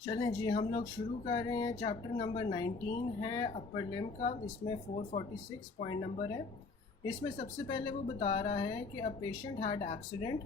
चलें जी, हम लोग शुरू कर रहे हैं। चैप्टर नंबर 19 है अपर लिम्ब का। इसमें 446 पॉइंट नंबर है। इसमें सबसे पहले वो बता रहा है कि a patient had accident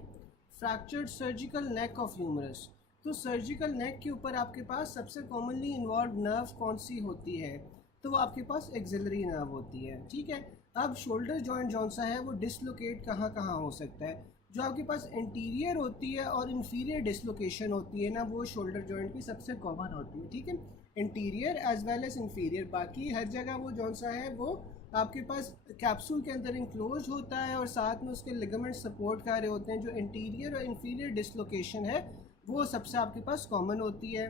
fractured surgical neck of humerus. तो सर्जिकल नेक के ऊपर आपके पास सबसे कॉमनली इन्वॉल्व नर्व कौन सी होती है? तो वो आपके पास एक्सिलरी नर्व होती है। ठीक है। अब शोल्डर जॉइंट जौन सा है वो डिसलोकेट कहाँ कहाँ हो सकता है? जो आपके पास इंटीरियर होती है और इंफीरियर डिसलोकेशन होती है ना, वो शोल्डर जॉइंट की सबसे कॉमन होती है। ठीक है। Anterior as well as inferior, बाकी हर जगह वो जौन सा है वो आपके पास कैप्सूल के अंदर इंक्लोज होता है और साथ में उसके लिगामेंट सपोर्ट कर रहे होते हैं। जो इंटीरियर और इंफीरियर डिसलोकेशन है वो सबसे आपके पास कॉमन होती है।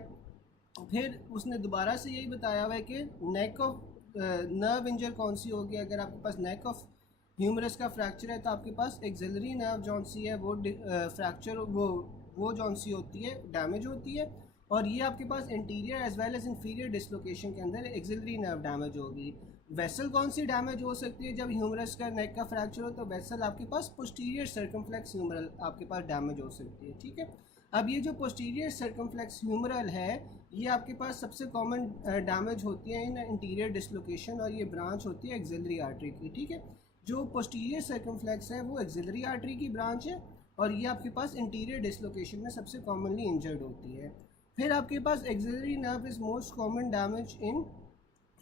फिर उसने दोबारा से यही बताया हुआ है कि नेक ऑफ नर्व इंजर कौन सी होगी? अगर आपके पास नेक ऑफ ह्यूमरस का फ्रैक्चर है तो आपके पास एक्सिलरी नर्व जौन सी है वो फ्रैक्चर वो जौन सी होती है डैमेज होती है। और ये आपके पास anterior as well as inferior dislocation के अंदर एक्सिलरी नर्व डैमेज होगी। वेसल कौन सी डैमेज हो सकती है जब ह्यूमरस का नेक का फ्रैक्चर हो? तो वेसल आपके पास पोस्टीरियर सर्कमफ्लेक्स ह्यूमरल आपके पास डैमेज हो सकती है। ठीक है। अब ये जो पोस्टीरियर सर्कमफ्लेक्स ह्यूमरल है ये आपके पास सबसे कॉमन डैमेज होती है इन इंटीरियर डिसलोकेशन, और ये ब्रांच होती है एक्सिलरी आर्टरी की। ठीक है। जो पोस्टीरियर सर्कमफ्लेक्स है वो एक्सिलरी आर्टरी की ब्रांच है और ये आपके पास इंटीरियर डिसलोकेशन में सबसे कॉमनली इंजर्ड होती है। फिर आपके पास axillary nerve is most common damage in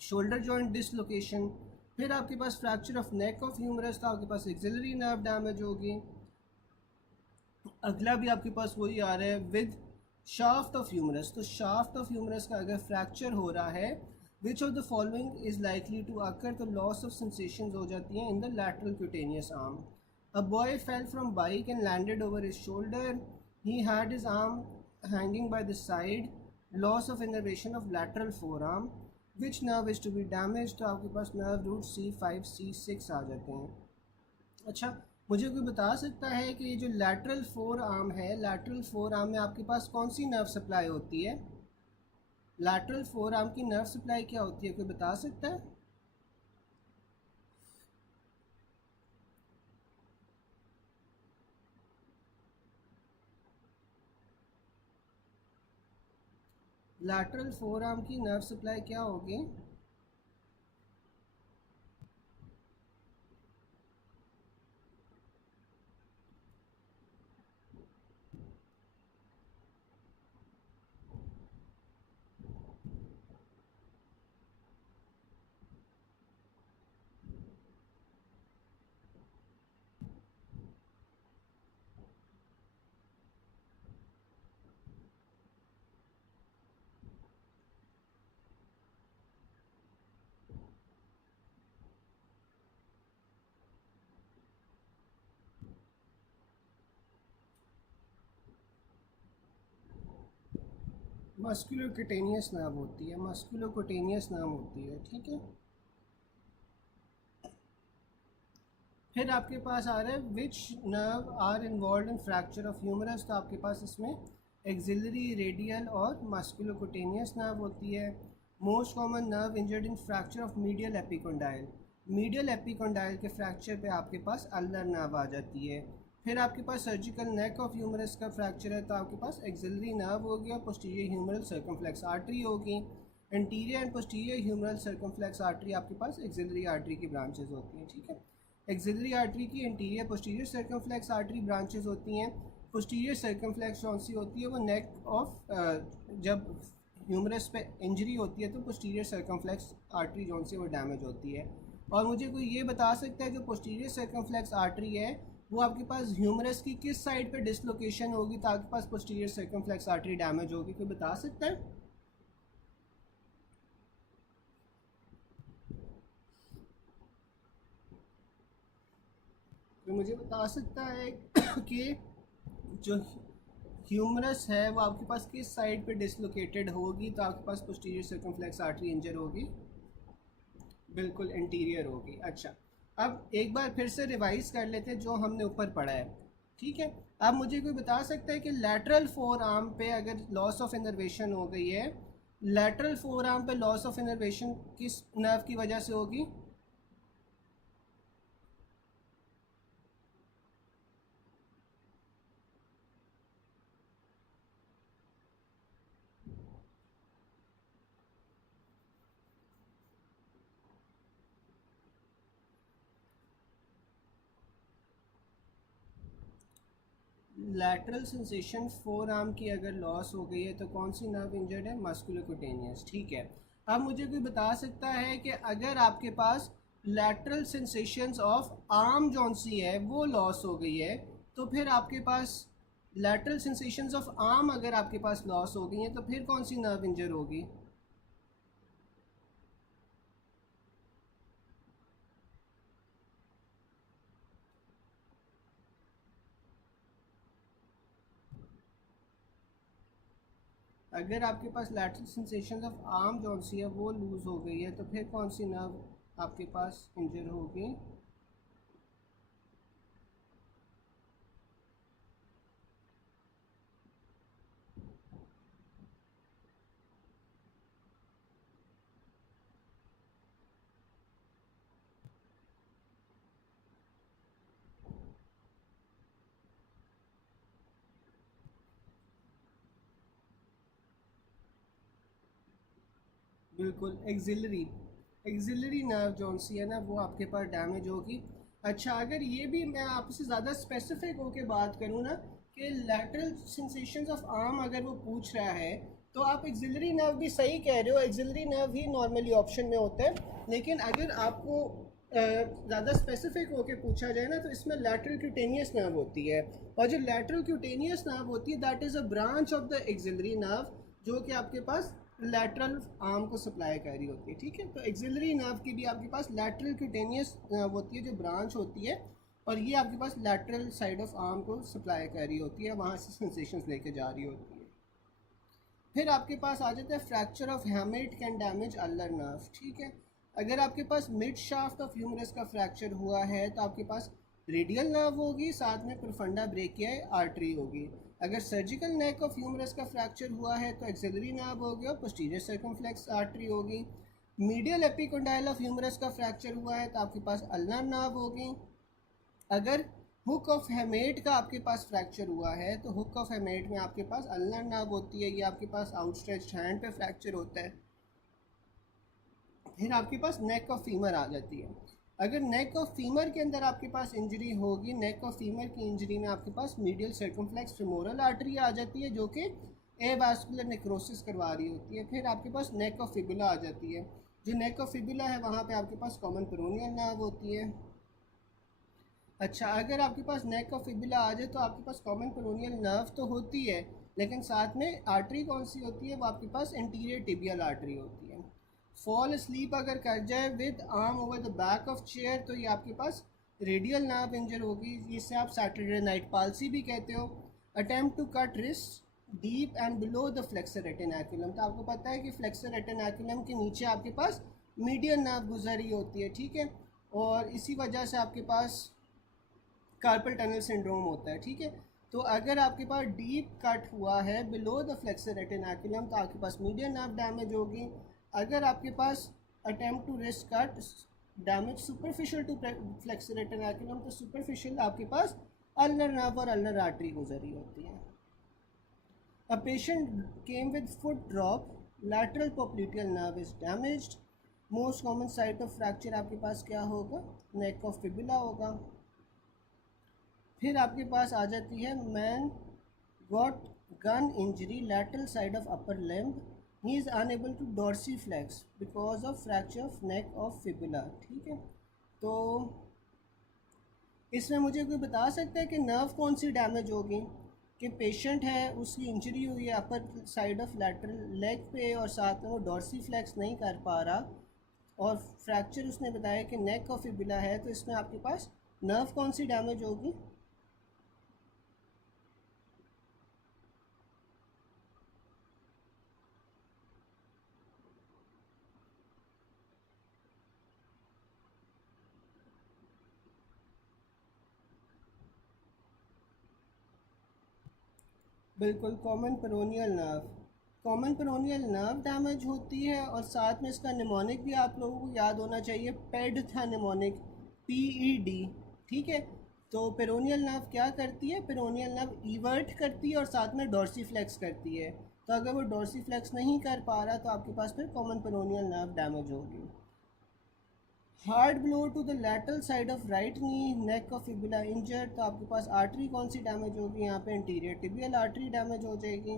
shoulder joint dislocation. फिर आपके पास fracture of neck of humerus, तो आपके पास एक्सिलरी नर्व डैमेज होगी। अगला भी आपके पास वही आ रहा है विद शाफ्ट ऑफ ह्यूमरस। तो शाफ्ट ऑफ ह्यूमरस का अगर फ्रैक्चर हो रहा है, which of the following is likely to occur, तो लॉस ऑफ सेंसेशन हो जाती है in the lateral cutaneous arm. A boy fell from bike and landed over his shoulder, he had his arm hanging by the side, loss of innervation of lateral forearm, which nerve is to be damage? तो आपके पास nerve root C5 C6 आ जाते हैं। अच्छा, मुझे कोई बता सकता है कि ये जो लैटरल फोर आर्म है, लैटरल फोर आर्म में आपके पास कौन सी नर्व सप्लाई होती है? लैटरल फोर आर्म की नर्व सप्लाई क्या होती है, कोई बता सकता है? लैटरल फोर आर्म की नर्व सप्लाई क्या होगी? मस्कुलोक्यूटेनियस नर्व होती है, मस्कुलोक्यूटेनियस नर्व होती है। ठीक है। फिर आपके पास आ रहा है which nerve are involve in fracture of humerus. तो आपके पास इसमें एक्सिलरी, रेडियल और मस्कुलोक्यूटेनियस नर्व होती है। Most common nerve injured in fracture of medial epicondyle, medial epicondyle के फ्रैक्चर पे आपके पास अल्नर नर्व आ जाती है। फिर आपके पास सर्जिकल नेक ऑफ ह्यूमरस का फ्रैक्चर है तो आपके पास एक्सिलरी नर्व हो गया, पोस्टीरियर ह्यूमरल सर्कमफ्लेक्स आर्टरी होगी। Anterior and posterior humeral circumflex artery आपके पास एक्सिलरी आर्टरी की ब्रांचेस होती हैं। ठीक है। एक्सिलरी आर्टरी की anterior posterior circumflex artery branches होती हैं। पोस्टीरियर सर्कमफ्लेक्स कौन सी होती है? वो नेक ऑफ जब ह्यूमरस पे इंजरी होती है तो पोस्टीरियर सर्कमफ्लेक्स आर्टरी जौन सी वो डैमेज होती है। और मुझे कोई ये बता सकता है जो पोस्टीरियर सर्कमफ्लेक्स आर्टरी है वो आपके पास ह्यूमरस की किस साइड पे डिसलोकेशन होगी तो आपके पास पोस्टीरियर सर्कमफ्लेक्स आर्टरी डैमेज होगी? कोई बता सकता है? तो मुझे बता सकता है कि जो ह्यूमरस है वो आपके पास किस साइड पे डिसलोकेटेड होगी तो आपके पास पोस्टीरियर सर्कमफ्लेक्स आर्टरी इंजर होगी? बिल्कुल इंटीरियर होगी। अच्छा, अब एक बार फिर से रिवाइज कर लेते हैं जो हमने ऊपर पढ़ा है। ठीक है। अब मुझे कोई बता सकता है कि लैटरल फोर आर्म पे अगर लॉस ऑफ इनर्वेशन हो गई है, लैटरल फोर आर्म पे लॉस ऑफ इनर्वेशन किस नर्व की वजह से होगी? लैटरल सेंसेशन फोर आर्म की अगर लॉस हो गई है तो कौन सी नर्व इंजर्ड है? मस्कुलोक्यूटेनियस। ठीक है, अब मुझे कोई बता सकता है कि अगर आपके पास लैटरल सेंसेशंस ऑफ आर्म जौन सी है वो लॉस हो गई है, तो फिर आपके पास लैटरल सेंसेशंस ऑफ आर्म अगर आपके पास लॉस हो गई हैं तो फिर कौन सी नर्व इंजर होगी? अगर आपके पास लैटरल सेंसेशन ऑफ आर्म जौन सी है वो लूज़ हो गई है तो फिर कौन सी नर्व आपके पास इंजर होगी? बिल्कुल, एक्सिलरी नर्व जौन सी है ना वो आपके पास डैमेज होगी। अच्छा, अगर ये भी मैं आपसे ज़्यादा स्पेसिफिक होके बात करूँ ना कि लैटरल सेंसेशंस ऑफ आर्म अगर वो पूछ रहा है तो आप एक्सिलरी नर्व भी सही कह रहे हो, एक्सिलरी नर्व ही नॉर्मली ऑप्शन में होता है। लेकिन अगर आपको ज़्यादा स्पेसिफिक होके पूछा जाए ना तो इसमें लैटरल क्यूटेनियस नर्व होती है, और जो लैटरल क्यूटेनियस नर्व होती है that is a branch of the axillary nerve जो कि आपके पास लैटरल आर्म को सप्लाई कर रही होती है। ठीक है, तो एक्सिलरी नर्व की भी आपके पास लैटरल क्यूटेनियस नर्व होती है जो ब्रांच होती है, और ये आपके पास लैटरल साइड ऑफ आर्म को सप्लाई कर रही होती है, वहाँ से सेंसेशंस लेके जा रही होती है। फिर आपके पास आ जाता है fracture of हैमेट can damage ulnar nerve. ठीक है, अगर आपके पास मिड शाफ्ट ऑफ ह्यूमरस का फ्रैक्चर हुआ है तो आपके पास रेडियल नर्व होगी, साथ में प्रोफंडा ब्रेकियाई आर्टरी होगी। अगर सर्जिकल नेक ऑफ ह्यूमरस का फ्रैक्चर हुआ है तो एक्सिलरी नर्व होगी और पोस्टीरियर सर्कमफ्लेक्स आर्टरी होगी। मीडियल एपिकोंडाइल ऑफ ह्यूमरस का फ्रैक्चर हुआ है तो आपके पास अल्नर नर्व होगी। अगर हुक ऑफ हेमेट का आपके पास फ्रैक्चर हुआ है तो हुक ऑफ हेमेट में आपके पास अल्नर नर्व होती है, ये आपके पास आउटस्ट्रेच्ड हैंड पे फ्रैक्चर होता है। फिर आपके पास नेक ऑफ फीमर आ जाती है। अगर नेक ऑफ फीमर के अंदर आपके पास इंजरी होगी, नेक ऑफ फीमर की इंजरी में आपके पास मीडियल सर्कमफ्लेक्स फेमोरल आर्टरी आ जाती है जो कि एवास्कुलर नेक्रोसिस करवा रही होती है। फिर आपके पास नेक ऑफ फिबुला आ जाती है। जो नेक ऑफ फिबुला है वहाँ पे आपके पास कॉमन पेरोनियल नर्व होती है। अच्छा, अगर आपके पास नेक ऑफ फिबुला आ जाए तो आपके पास कॉमन पेरोनियल नर्व तो होती है, लेकिन साथ में आर्टरी कौन सी होती है? वो आपके पास इंटीरियर टिबियल आर्टरी होती है। फॉल स्लीप अगर कर जाए with arm over the back of chair तो ये आपके पास रेडियल नर्व इंजर होगी, जिससे आप सैटरडे नाइट पाल्सी भी कहते हो। Attempt to cut wrist deep and below the flexor retinaculum, तो आपको पता है कि फ्लेक्सर रेटिनाकुलम के नीचे आपके पास मीडियल नर्व गुजर रही होती है। ठीक है, और इसी वजह से आपके पास कार्पल टनल सिंड्रोम होता है। ठीक है, तो अगर आपके पास डीप कट हुआ है बिलो द फ्लेक्सर रेटिनाकुलम तो आपके पास मीडियल नर्व डैमेज होगी। अगर आपके पास attempt to wrist cut damage superficial to flexor retinaculum तो सुपरफिशियल आपके पास अल्नर नर्व और अल्नर आर्टरी गुजरी होती है। A patient came with foot drop, lateral popliteal nerve is damaged. Most common site of fracture आपके पास क्या होगा? नेक ऑफ फिबुला होगा। फिर आपके पास आ जाती है man got gun injury lateral side of upper limb, he is unable to dorsiflex because of fracture of neck of fibula. ठीक है, तो इसमें मुझे कोई बता सकता है कि नर्व कौन सी डैमेज होगी? कि पेशेंट है उसकी इंजरी हुई है upper side of lateral leg पे और साथ में वो डोर्सीफ्लेक्स नहीं कर पा रहा, और फ्रैक्चर उसने बताया कि नेक ऑफ फिबुला है, तो इसमें आपके पास नर्व कौन सी डैमेज होगी? बिल्कुल, common peroneal nerve. Common peroneal nerve damage होती है और साथ में इसका निमोनिक भी आप लोगों को याद होना चाहिए, पेड था निमोनिक, PED। ठीक है, तो पेरोनियल नर्व क्या करती है? पेरोनियल नर्व इवर्ट करती है और साथ में डोर्सीफ्लेक्स करती है, तो अगर वो डोर्सीफ्लेक्स नहीं कर पा रहा तो आपके पास फिर कॉमन पेरोनियल नर्व डैमेज होगी। Hard blow to the lateral side of right knee, neck of fibula injured, तो आपके पास आर्टरी कौन सी डैमेज होगी यहाँ पे, इंटीरियर टिबियल आर्टरी डैमेज हो जाएगी।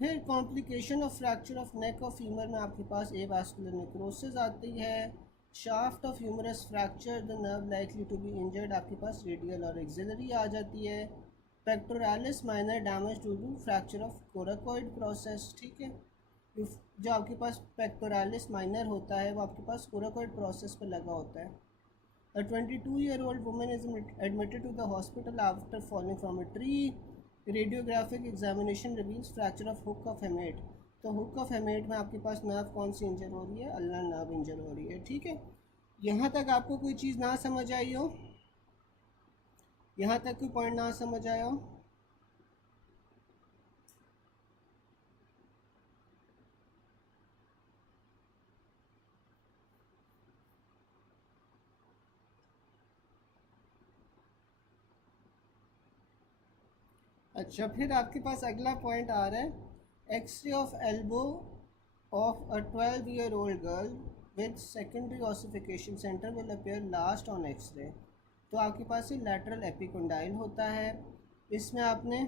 फिर complication of fracture of neck of femur में आपके पास एवास्कुलर नेक्रोसिस आती है। Shaft of humerus fracture, the nerve likely to be injured, आपके पास रेडियल और एक्सिलरी आ जाती है। Pectoralis minor damage to to fracture of coracoid process, ठीक है। जो आपके पास पेक्टोरालिस माइनर होता है वो आपके पास कोराकोइड प्रोसेस पर लगा होता है। A 22-year-old woman is admitted to the hospital after falling from a tree. Radiographic examination reveals fracture of hook of hamate. तो हुक ऑफ हेमेट में आपके पास नर्व कौन सी इंजर हो रही है, अल्नर नर्व इंजर हो रही है, ठीक है। यहाँ तक आपको कोई चीज़ ना समझ आई हो, यहाँ तक कोई पॉइंट ना समझ आया हो? अच्छा, फिर आपके पास अगला पॉइंट आ रहा है, x-ray of elbow of a 12-year-old girl with secondary ossification centre will appear last on x-ray. तो आपके पास ये लैटरल एपिकोंडाइल होता है। इसमें आपने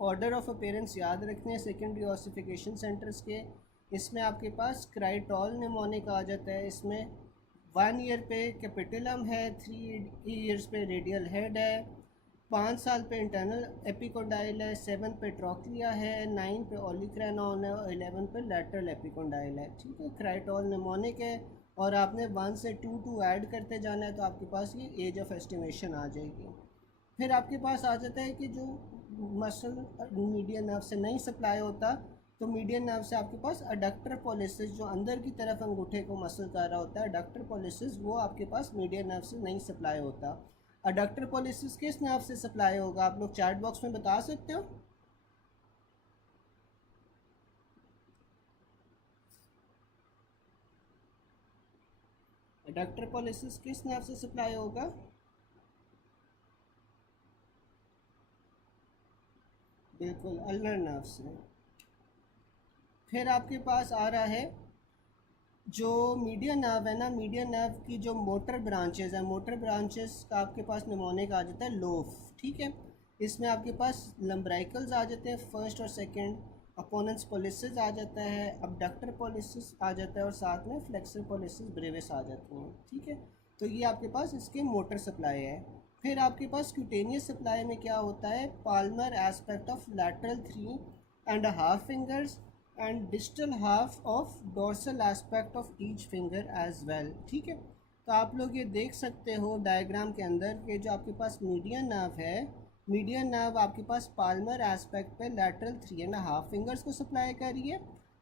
ऑर्डर ऑफ अपीयरेंस याद रखने हैं सेकेंडरी ऑसिफिकेशन सेंटर्स के। इसमें आपके पास क्राइटॉल निमोनिक आ जाता है। इसमें 1 ईयर पे कैपिटलम है, 3 ईयर्स पे रेडियल हेड है, 5 साल पे इंटरनल एपिकोंडाइल है, 7 पे ट्रोक्लिया है, 9 पे ओलिक्रेनॉन है और 11 पे लैटरल एपिकोंडाइल है, ठीक है। क्राइटॉल निमोनिक है और आपने 1 से 2 ऐड करते जाना है तो आपके पास ये एज ऑफ एस्टिमेशन आ जाएगी। फिर आपके पास आ जाता है कि जो मसल मीडियन नर्व से नहीं सप्लाई होता, तो मीडियन नर्व से आपके पास अडक्टर पॉलिसिस, जो अंदर की तरफ अंगूठे को मसल कर रहा होता है, अडक्टर पॉलिसिस, वो आपके पास मीडियन नर्व से नहीं सप्लाई होता। अडक्टर पॉलिसिस किस नर्व से सप्लाई होगा, आप लोग चैट बॉक्स में बता सकते हो? अडक्टर पॉलिसिस किस नर्व से सप्लाई होगा? बिल्कुल अल्नर नर्व से। फिर आपके पास आ रहा है जो मीडियन नर्व है ना, मीडियन नर्व की जो मोटर ब्रांचेस है, मोटर ब्रांचेस का आपके पास निमोनिक आ जाता है लोफ, ठीक है। इसमें आपके पास लम्ब्राइकल्स आ जाते हैं फर्स्ट और सेकंड, अपोनेंस पॉलिसिस आ जाता है, अबडक्टर पॉलिसिस आ जाता है और साथ में फ्लेक्सर पॉलिसिस ब्रेविस आ जाती हैं, ठीक है। तो ये आपके पास इसके मोटर सप्लाई है। फिर आपके पास क्यूटेनियस सप्लाई में क्या होता है, palmar aspect of lateral 3.5 fingers and distal half of dorsal aspect of each finger as well, ठीक है। तो आप लोग ये देख सकते हो डायग्राम के अंदर कि जो आपके पास मीडियन नर्व है, मीडियन नर्व आपके पास पाल्मर एस्पेक्ट पे लैटरल 3.5 फिंगर्स को सप्लाई कर रही है,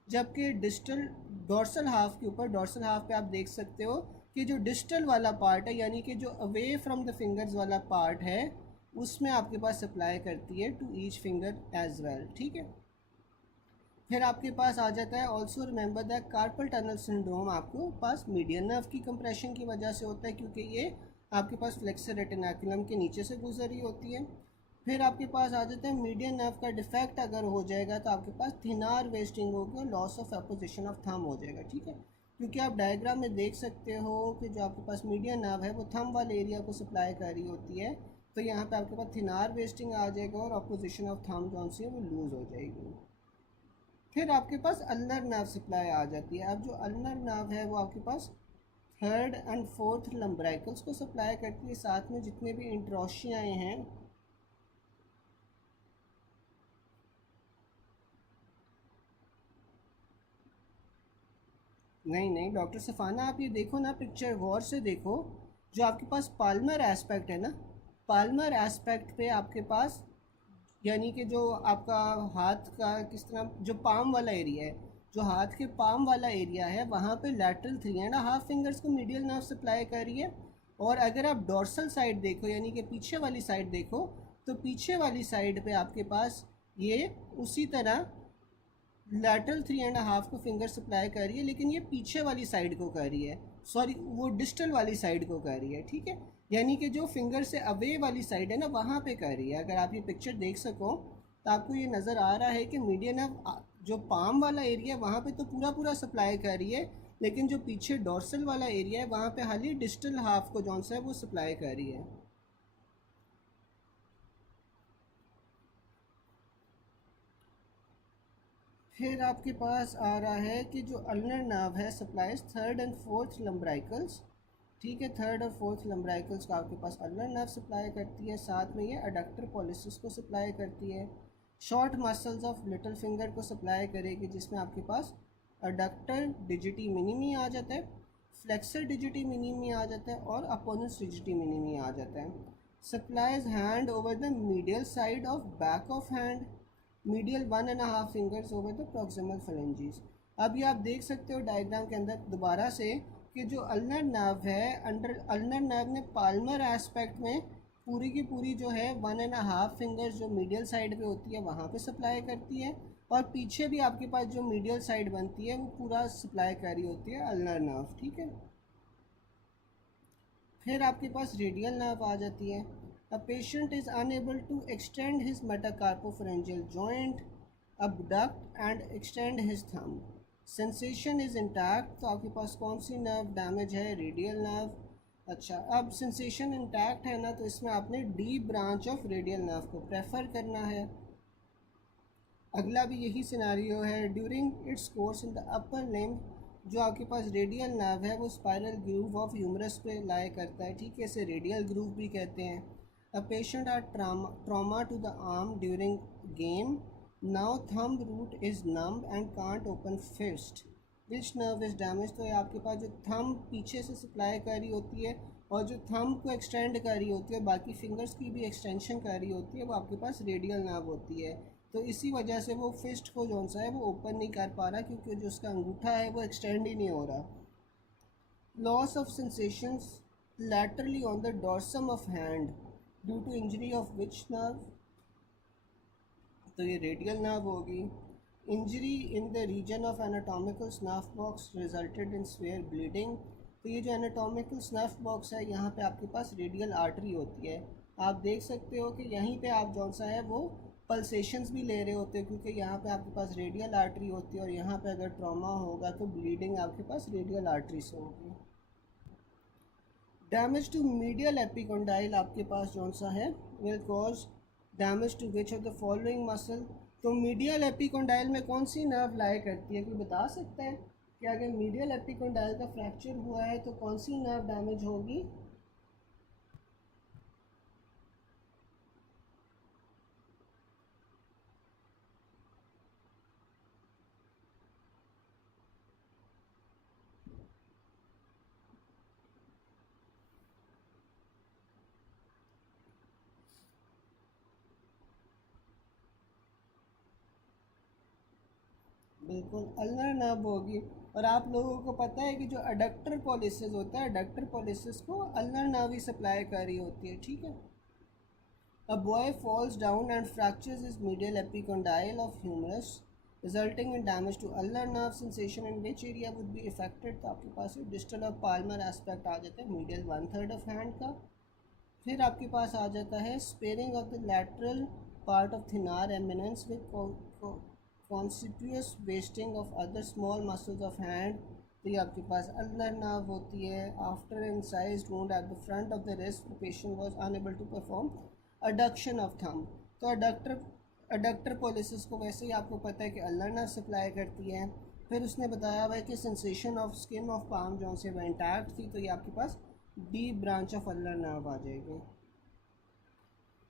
जबकि डिस्टल डोर्सल हाफ के ऊपर, डोर्सल हाफ पे आप देख सकते हो कि जो डिस्टल वाला पार्ट है, यानी कि जो अवे फ्रॉम द फिंगर्स वाला पार्ट है, उसमें आपके पास सप्लाई करती है to each finger as well, ठीक है। फिर आपके पास आ जाता है also remember the carpal tunnel syndrome, आपको पास मीडियन नर्व की कंप्रेशन की वजह से होता है, क्योंकि ये आपके पास फ्लेक्सर रेटिनाकुलम के नीचे से गुजर रही होती है। फिर आपके पास आ जाता है मीडियन नर्व का डिफेक्ट अगर हो जाएगा तो आपके पास थिनार वेस्टिंग होगी और loss of apposition of thumb हो जाएगा, ठीक है। क्योंकि आप डायग्राम में देख सकते हो कि जो आपके पास मीडियन नर्व है वो थंब वाले एरिया को सप्लाई कर रही होती है, तो यहाँ पे आपके पास थिनार वेस्टिंग आ जाएगा और अपोजिशन ऑफ थंब जो सी है वो लूज़ हो जाएगी। फिर आपके पास अल्नर नर्व सप्लाई आ जाती है। अब जो अल्नर नर्व है वो आपके पास 3rd and 4th लम्ब्राइकल्स को सप्लाई करती है, साथ में जितने भी इंट्रोशियाएँ हैं, नहीं डॉक्टर सफ़ाना, आप ये देखो ना, पिक्चर गौर से देखो, जो आपके पास पाल्मर एस्पेक्ट है ना, पाल्मर एस्पेक्ट पे आपके पास, यानी कि जो आपका हाथ का किस तरह जो पाम वाला एरिया है, जो हाथ के पाम वाला एरिया है, वहाँ पे लैटरल 3.5 फिंगर्स को मीडियल नर्व सप्लाई कर रही है। और अगर आप डोर्सल साइड देखो, यानी कि पीछे वाली साइड देखो, तो पीछे वाली साइड पे आपके पास ये उसी तरह लैटरल 3.5 को फिंगर सप्लाई कर रही है, लेकिन ये पीछे वाली साइड को कर रही है, सॉरी वो डिस्टल वाली साइड को कर रही है, ठीक है। यानी कि जो फिंगर से अवे वाली साइड है ना, वहाँ पे कर रही है। अगर आप ये पिक्चर देख सको तो आपको ये नज़र आ रहा है कि मीडियन नर्व जो पाम वाला एरिया वहाँ पे तो पूरा पूरा सप्लाई कर रही है, लेकिन जो पीछे डोर्सल वाला एरिया है वहाँ पे खाली डिस्टल हाफ को जौन सा है वो सप्लाई कर रही है। फिर आपके पास आ रहा है कि जो अल्नर नर्व है सप्लाइज थर्ड एंड फोर्थ लम्ब्राइकल्स, ठीक है, थर्ड और फोर्थ लम्ब्राइकल्स का आपके पास अल्नर नर्व सप्लाई करती है, साथ में ये अडक्टर पॉलिसिस को सप्लाई करती है। Short muscles of little finger को सप्लाई करेगी, जिसमें आपके पास अडक्टर डिजिटी मिनिमी आ जाता है, फ्लेक्सर डिजिटी मिनिमी आ जाता है और अपोनेंस डिजिटी मिनिमी आ जाता है। Supplies hand over the medial side of back of hand, medial 1.5 fingers over the proximal phalanges. अब ये आप देख सकते हो डायग्राम के अंदर दोबारा से कि जो अल्नर नर्व है, अंडर अल्नर नर्व ने पाल्मर एस्पेक्ट में पूरी की पूरी जो है 1.5 फिंगर्स जो मीडियल साइड पे होती है वहाँ पे सप्लाई करती है, और पीछे भी आपके पास जो मीडियल साइड बनती है वो पूरा सप्लाई कर रही होती है अल्नर नर्व, ठीक है। फिर आपके पास रेडियल नर्व आ जाती है। A patient is unable to extend his metacarpophalangeal joint, abduct and extend his thumb, sensation is intact, तो आपके पास कौन सी नर्व डैमेज है, रेडियल नर्व। अच्छा, अब सेंसेशन इंटैक्ट है ना, तो इसमें आपने deep branch of radial nerve को प्रेफर करना है। अगला भी यही सिनारियो है, during its course in the upper limb, जो आपके पास रेडियल नर्व है वो स्पाइरल ग्रूव ऑफ ह्यूमरस पे लाए करता है, ठीक है, इसे रेडियल ग्रूव भी कहते हैं। A patient are trauma to the arm during game, now thumb root is numb and can't open fist, which nerve is damage, तो ये आपके पास जो थंब पीछे से सप्लाई कर रही होती है और जो थंब को एक्सटेंड कर रही होती है, बाकी फिंगर्स की भी एक्सटेंशन कर रही होती है, वो आपके पास रेडियल नर्व होती है। तो इसी वजह से वो फिस्ट को जो सा है वो ओपन नहीं कर पा रहा, क्योंकि जो उसका अंगूठा है वो एक्सटेंड ही नहीं हो रहा। Loss of sensations laterally on the dorsum of hand due to injury of which nerve, तो ये रेडियल नर्व होगी। Injury in the region of anatomical snuff box resulted in severe bleeding, तो ये जो एनाटॉमिकल स्नफ बॉक्स है यहाँ पे आपके पास रेडियल आर्टरी होती है। आप देख सकते हो कि यहीं पे आप जौन सा है वो पल्सेशंस भी ले रहे होते हैं, क्योंकि यहाँ पे आपके पास रेडियल आर्टरी होती है, और यहाँ पे अगर ट्रॉमा होगा तो ब्लीडिंग आपके पास रेडियल आर्टरी से होगी। डैमेज टू मीडियल एपिकोंडाइल आपके पास जौन सा है will cause damage to which of the following muscle, तो मीडियल एपिकोंडाइल में कौन सी नर्व लाया करती है, कोई बता सकता है कि अगर मीडियल एपिकोंडाइल का फ्रैक्चर हुआ है तो कौन सी नर्व डैमेज होगी। बिल्कुल अल्नर नर्व होगी। और आप लोगों को पता है कि जो अडक्टर पॉलिसिस होता है, अडक्टर पॉलिसिस को अल्नर नर्व ही सप्लाई कर रही होती है, ठीक है। A boy falls down and fractures his medial epicondyle of humerus resulting in damage to ulnar nerve, sensation in which area would be affected, तो आपके पास डिस्टल और पाल्मर एस्पेक्ट आ जाता है, मीडियल 1/3 ऑफ हैंड का। फिर आपके पास आ जाता है sparing of the lateral part of thenar eminence with conspicuous wasting of other small muscles of hand, तो ये आपके पास अल्नर नर्व होती है। After incised wound at the front of the wrist the patient was unable to perform adduction of thumb, तो adductor pollicis को वैसे ही आपको पता है कि अल्नर नर्व सप्लाई करती है। फिर उसने बताया हुआ है कि sensation of skin of palm जो से वह इंटैक्ट थी, तो ये आपके पास deep branch of ulnar nerve आ जाएगी।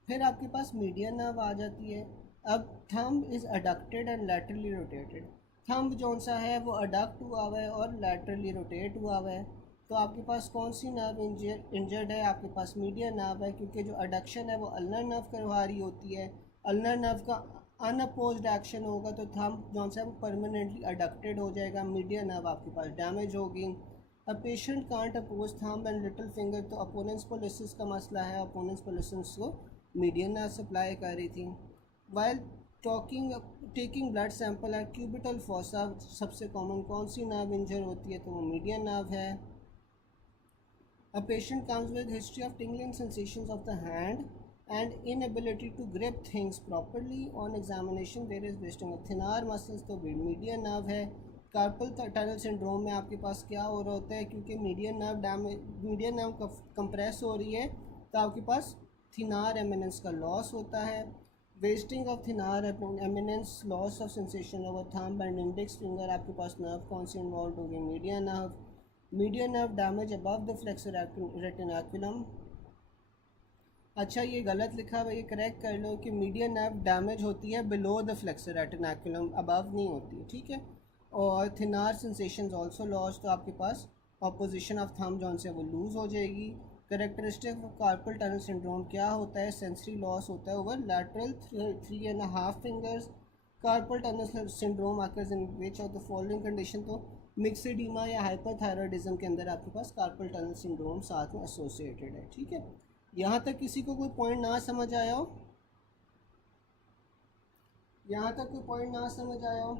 फिर आपके पास मीडियन नर्व आ जाती है। अब thumb is adducted and laterally rotated, thumb जौन सा है वो अडक्ट हुआ हुआ है और लैटरली रोटेट हुआ हुआ है, तो आपके पास कौन सी नर्व इंजर्ड है, आपके पास मीडियन नर्व है, क्योंकि जो अडक्शन है वो अल्नर नर्व करवा रही होती है। अल्नर नर्व का अनअपोज्ड एक्शन होगा तो थंब जौन सा है वो परमानेंटली अडक्टेड हो जाएगा, मीडियन नर्व आपके पास डैमेज होगी। अब patient can't oppose thumb and little finger, तो अपोनेंस पोलिसिस का मसला है, अपोनेंस पोलिसिस को मीडियन नर्व सप्लाई कर रही थी। वाइल टेकिंग ब्लड सैंपल है क्यूबिटल फोसा, सबसे कॉमन कौन सी नर्व इंजर होती है, तो वो मीडियन नर्व है। A patient comes with history of tingling sensations of the hand and inability to grip things properly, on examination there is wasting of thenar muscles, तो median nerve है। Carpal tunnel syndrome में आपके पास क्या हो रहा होता है, क्योंकि median nerve damage, median nerve compress हो रही है, तो आपके पास थिनार एमिनेंस का लॉस होता है। Wasting of thenar eminence, loss of sensation over thumb and index finger, आपके पास नर्व कौन से इन्वॉल्व हो गए, median nerve damage above the flexor retinaculum. अच्छा ये गलत लिखा हुआ, ये करेक्ट कर लो कि मीडियन नर्व डैमेज होती है below the flexor retinaculum, above नहीं होती, ठीक है। और थिनार सेंसेशंस आल्सो लॉस्ट, तो आपके पास ऑपोजिशन ऑफ थंब जौन से वो लूज़ हो जाएगी। Characteristic of carpel tunnel syndrome क्या होता है, सेंसरी लॉस होता है over lateral 3.5 fingers. Carpel tunnel syndrome occurs in which of the following condition, तो मिक्सेडीमा या हाइपरथायरॉयडिज्म के अंदर आपके पास कार्पल टनल सिंड्रोम साथ में एसोसिएटेड है, ठीक है। यहाँ तक किसी को कोई पॉइंट ना समझ आया हो, यहाँ तक कोई पॉइंट ना समझ आया हो?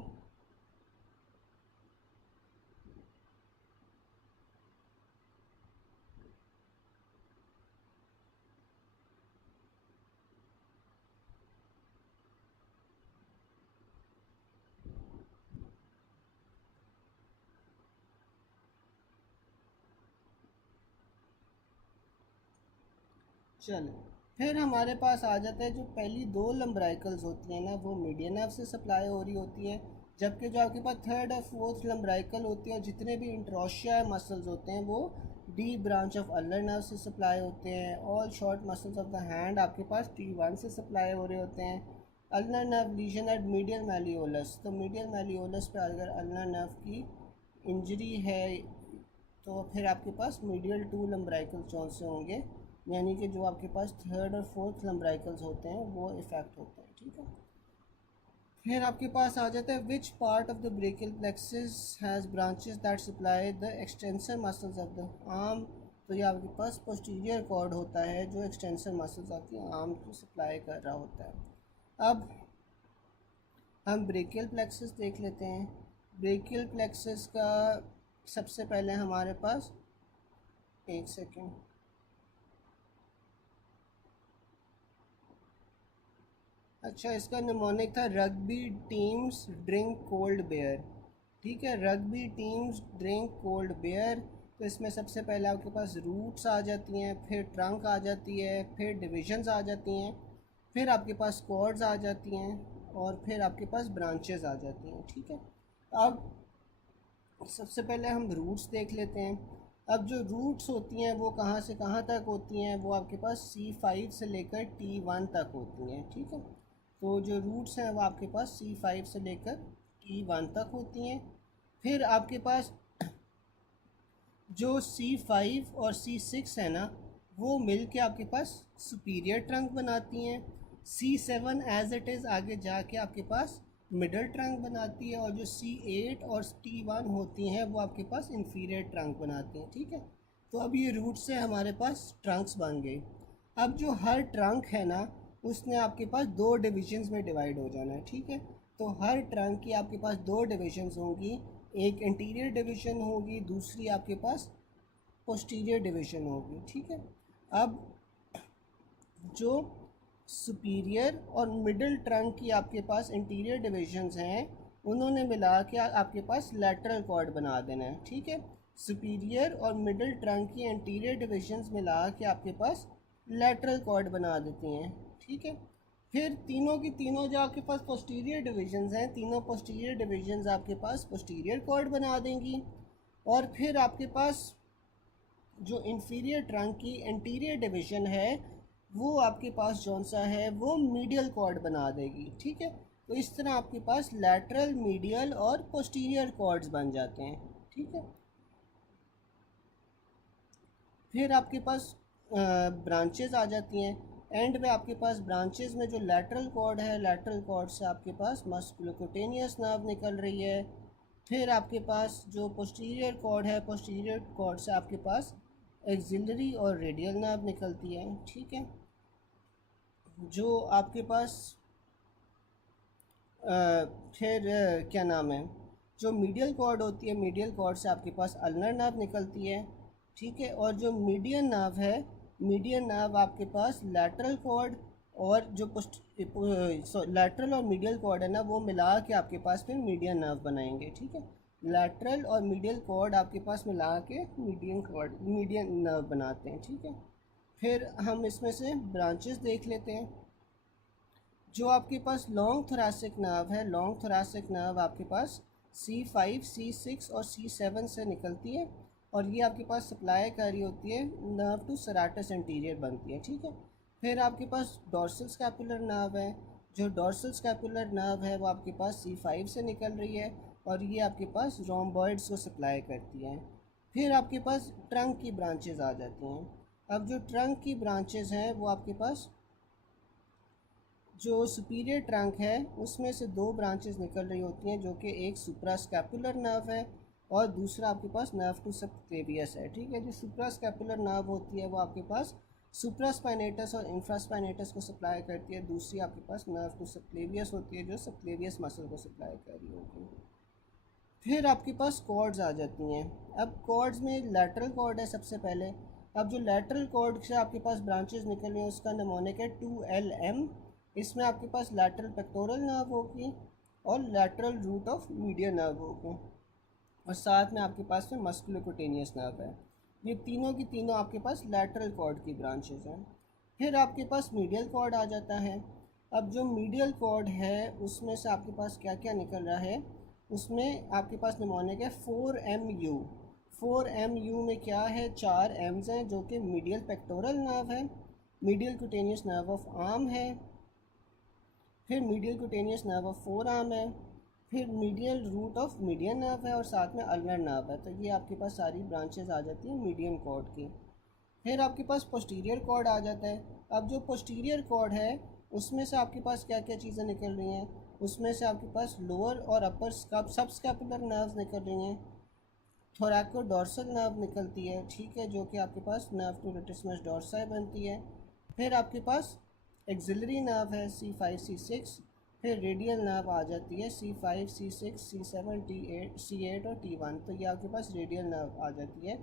चलो फिर हमारे पास आ जाता है जो पहली दो लम्ब्राइकल्स होती हैं ना, वो मीडियन नर्व से सप्लाई हो रही होती है, जबकि जो आपके पास थर्ड और फोर्थ लम्ब्राइकल होती है, जितने भी इंट्रोशिया मसल्स होते हैं वो deep branch of ulnar nerve से सप्लाई होते हैं। All short muscles of the hand आपके पास T1 से सप्लाई हो रहे होते हैं। Ulnar nerve lesion at medial malleolus, तो मीडियल मैलियोलस पे अगर अल्नर नर्व की इंजरी है तो फिर आपके पास मीडियल 2 लम्ब्राइकल कौन से होंगे, यानी कि जो आपके पास थर्ड और फोर्थ लम्ब्राइकल्स होते हैं वो इफ़ेक्ट होते हैं, ठीक है। फिर आपके पास आ जाता है which part of the brachial plexus has branches that supply the extensor muscles of the arm, तो ये आपके पास पोस्टीरियर कॉर्ड होता है जो एक्सटेंसर मसल्स आपकी आर्म को सप्लाई कर रहा होता है। अब हम ब्रेकियल प्लेक्सस देख लेते हैं। ब्रेकियल प्लेक्सस का सबसे पहले हमारे पास, एक सेकेंड, अच्छा इसका निमोनिक था rugby teams drink cold beer, ठीक है, rugby teams drink cold beer. तो इसमें सबसे पहले आपके पास रूट्स आ जाती हैं, फिर ट्रंक आ जाती है, फिर डिविजन्स आ जाती हैं, फिर आपके पास कॉर्ड्स आ जाती हैं, और फिर आपके पास ब्रांचेस आ जाती हैं, ठीक है। अब सबसे पहले हम रूट्स देख लेते हैं। अब जो रूट्स होती हैं वो कहाँ से कहाँ तक होती हैं, वो आपके पास C5 से लेकर T1 तक होती हैं, ठीक है। तो जो रूट्स हैं वो आपके पास C5 से लेकर T1 तक होती हैं। फिर आपके पास जो C5 और C6 है ना, वो मिल के आपके पास सुपीरियर ट्रंक बनाती हैं। C7 एज इट इज़ आगे जाके आपके पास मिडल ट्रंक बनाती है, और जो C8 और T1 होती हैं वो आपके पास इंफीरियर ट्रंक बनाती हैं, ठीक है। तो अब ये रूट से हमारे पास ट्रंक्स बन गए। अब जो हर ट्रंक है ना उसने आपके पास दो डिविजन्स में डिवाइड हो जाना है, ठीक है। तो हर ट्रंक की आपके पास दो डिविजन्स होंगी, एक इंटीरियर डिवीज़न होगी, दूसरी आपके पास पोस्टीरियर डिवीज़न होगी, ठीक है। अब जो सुपीरियर और मिडिल ट्रंक की आपके पास इंटीरियर डिविजन्स हैं उन्होंने मिला के आपके पास लैटरल कॉर्ड बना देना है, ठीक है। सुपीरियर और मिडिल ट्रंक की इंटीरियर डिविजन्स मिला के आपके पास लैटरल कॉर्ड बना देती हैं, ठीक है। फिर तीनों की तीनों जो आपके पास पोस्टीरियर डिविजन्स हैं, तीनों पोस्टीरियर डिविजन्स आपके पास पोस्टीरियर कॉर्ड बना देंगी। और फिर आपके पास जो इंफीरियर ट्रंक की इंटीरियर डिवीज़न है वो आपके पास जौन सा है वो मीडियल कॉर्ड बना देगी, ठीक है। तो इस तरह आपके पास लैटरल, मीडियल और पोस्टीरियर कॉर्ड्स बन जाते हैं, ठीक है। फिर आपके पास ब्रांचेस आ जाती हैं। एंड में आपके पास ब्रांचेस में जो लैटरल कॉर्ड है, लैटरल कॉर्ड से आपके पास मस्कुलोक्यूटेनियस नर्व निकल रही है। फिर आपके पास जो पोस्टीरियर कॉर्ड है, पोस्टीरियर कॉर्ड से आपके पास एक्सिलरी और रेडियल नर्व निकलती है, ठीक है। जो आपके पास फिर क्या नाम है, जो मीडियल कॉर्ड होती है, मीडियल कॉर्ड से आपके पास अल्नर नर्व निकलती है, ठीक है। और जो मीडियन नर्व है, मीडियन नर्व आपके पास लैटरल कॉर्ड और जो लैटरल और मीडियल कॉर्ड है ना वो मिला के आपके पास फिर मीडियन नर्व बनाएंगे, ठीक है। लैटरल और मीडियल कॉर्ड आपके पास मिला के मीडियन नर्व बनाते हैं, ठीक है। फिर हम इसमें से ब्रांचेस देख लेते हैं। जो आपके पास लॉन्ग थोरैसिक नर्व है, लॉन्ग थोरैसिक नर्व आपके पास C5, C6 और C7 से निकलती है और ये आपके पास सप्लाई कर रही होती है नर्व टू सेरेटस एंटीरियर बनती है, ठीक है। फिर आपके पास डोर्सल स्कैपुलर नर्व है। जो डोर्सल स्कैपुलर नर्व है वो आपके पास C5 से निकल रही है और ये आपके पास रोम्बॉइड्स को सप्लाई करती है। फिर आपके पास ट्रंक की ब्रांचेज आ जाती हैं। अब जो ट्रंक की ब्रांचेज हैं वो आपके पास जो सुपीरियर ट्रंक है उसमें से दो ब्रांचेस निकल रही होती हैं, जो कि एक सुप्रास्कैपुलर नर्व है और दूसरा आपके पास नर्व टू सबक्लेवियस है, ठीक है। जो सुप्रास्कैपुलर नर्व होती है वो आपके पास सुप्रास्पाइनेटस और इंफ्रास्पाइनेटस को सप्लाई करती है। दूसरी आपके पास नर्व टू सबक्लेवियस होती है जो सबक्लेवियस मसल को सप्लाई कर रही होती है। फिर आपके पास कॉर्ड्स आ जाती हैं। अब कॉर्ड्स में लैटरल कॉर्ड है सबसे पहले। अब जो लैटरल कॉर्ड से आपके पास ब्रांचेस निकल रही हैं उसका निमोनिक है 2LM। इसमें आपके पास लैटरल पेक्टोरल नर्व होगी और lateral root of median nerve होगी और साथ में आपके पास में मस्कुलोक्यूटेनियस नर्व है। ये तीनों की तीनों आपके पास लैटरल कॉर्ड की ब्रांचेस हैं। फिर आपके पास मीडियल कॉर्ड आ जाता है। अब जो मीडियल कॉर्ड है उसमें से आपके पास क्या क्या निकल रहा है, उसमें आपके पास निमोनिक है 4MU। 4MU में क्या है, 4 M's हैं जो कि मीडियल पेक्टोरल नर्व है, medial cutaneous nerve of arm है, फिर medial cutaneous nerve of forearm है, फिर medial root of median nerve है और साथ में अल्नर नर्व है। तो ये आपके पास सारी ब्रांचेस आ जाती हैं मीडियन कॉर्ड की। फिर आपके पास पोस्टीरियर कॉर्ड आ जाता है। अब जो पोस्टीरियर कॉर्ड है उसमें से आपके पास क्या क्या चीज़ें निकल रही हैं, उसमें से आपके पास लोअर और अपर सब स्कैपुलर नर्व्स निकल रही हैं, थोरैकोडोर्सल नर्व निकलती है, ठीक है, जो कि आपके पास नर्व टू रेटिस्मस डोर्साई बनती है। फिर आपके पास एक्सिलरी नर्व है C5, C6। फिर रेडियल नर्व आ जाती है C5, C6, C7, T8, C8 और T1। तो ये आपके पास रेडियल नर्व आ जाती है।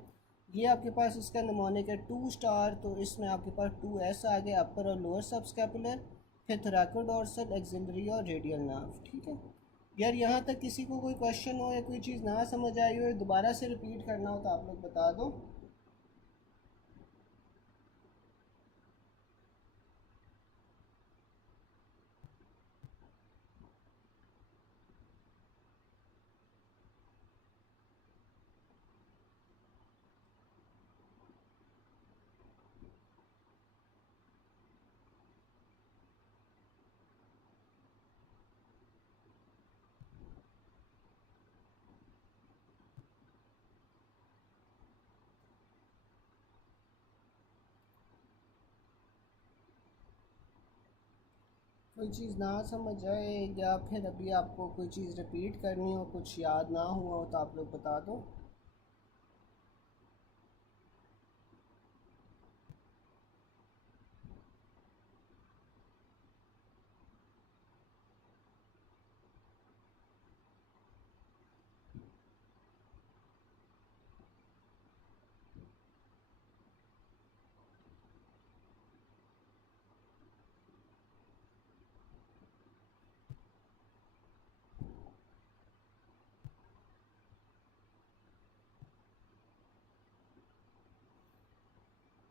ये आपके पास इसका निमोनिक है 2 स्टार। तो इसमें आपके पास 2S आ गया, अपर और लोअर सब स्कैपुलर, फिर थोरैकोडोर्सल, एक्सिलरी और रेडियल नर्व, ठीक है। यार यहाँ तक किसी को कोई क्वेश्चन हो या कोई चीज़ ना समझ आई हो, दोबारा से रिपीट करना हो तो आप लोग बता दो। कोई चीज़ ना समझ आए या फिर अभी आपको कोई चीज़ रिपीट करनी हो, कुछ याद ना हुआ हो तो आप लोग बता दो।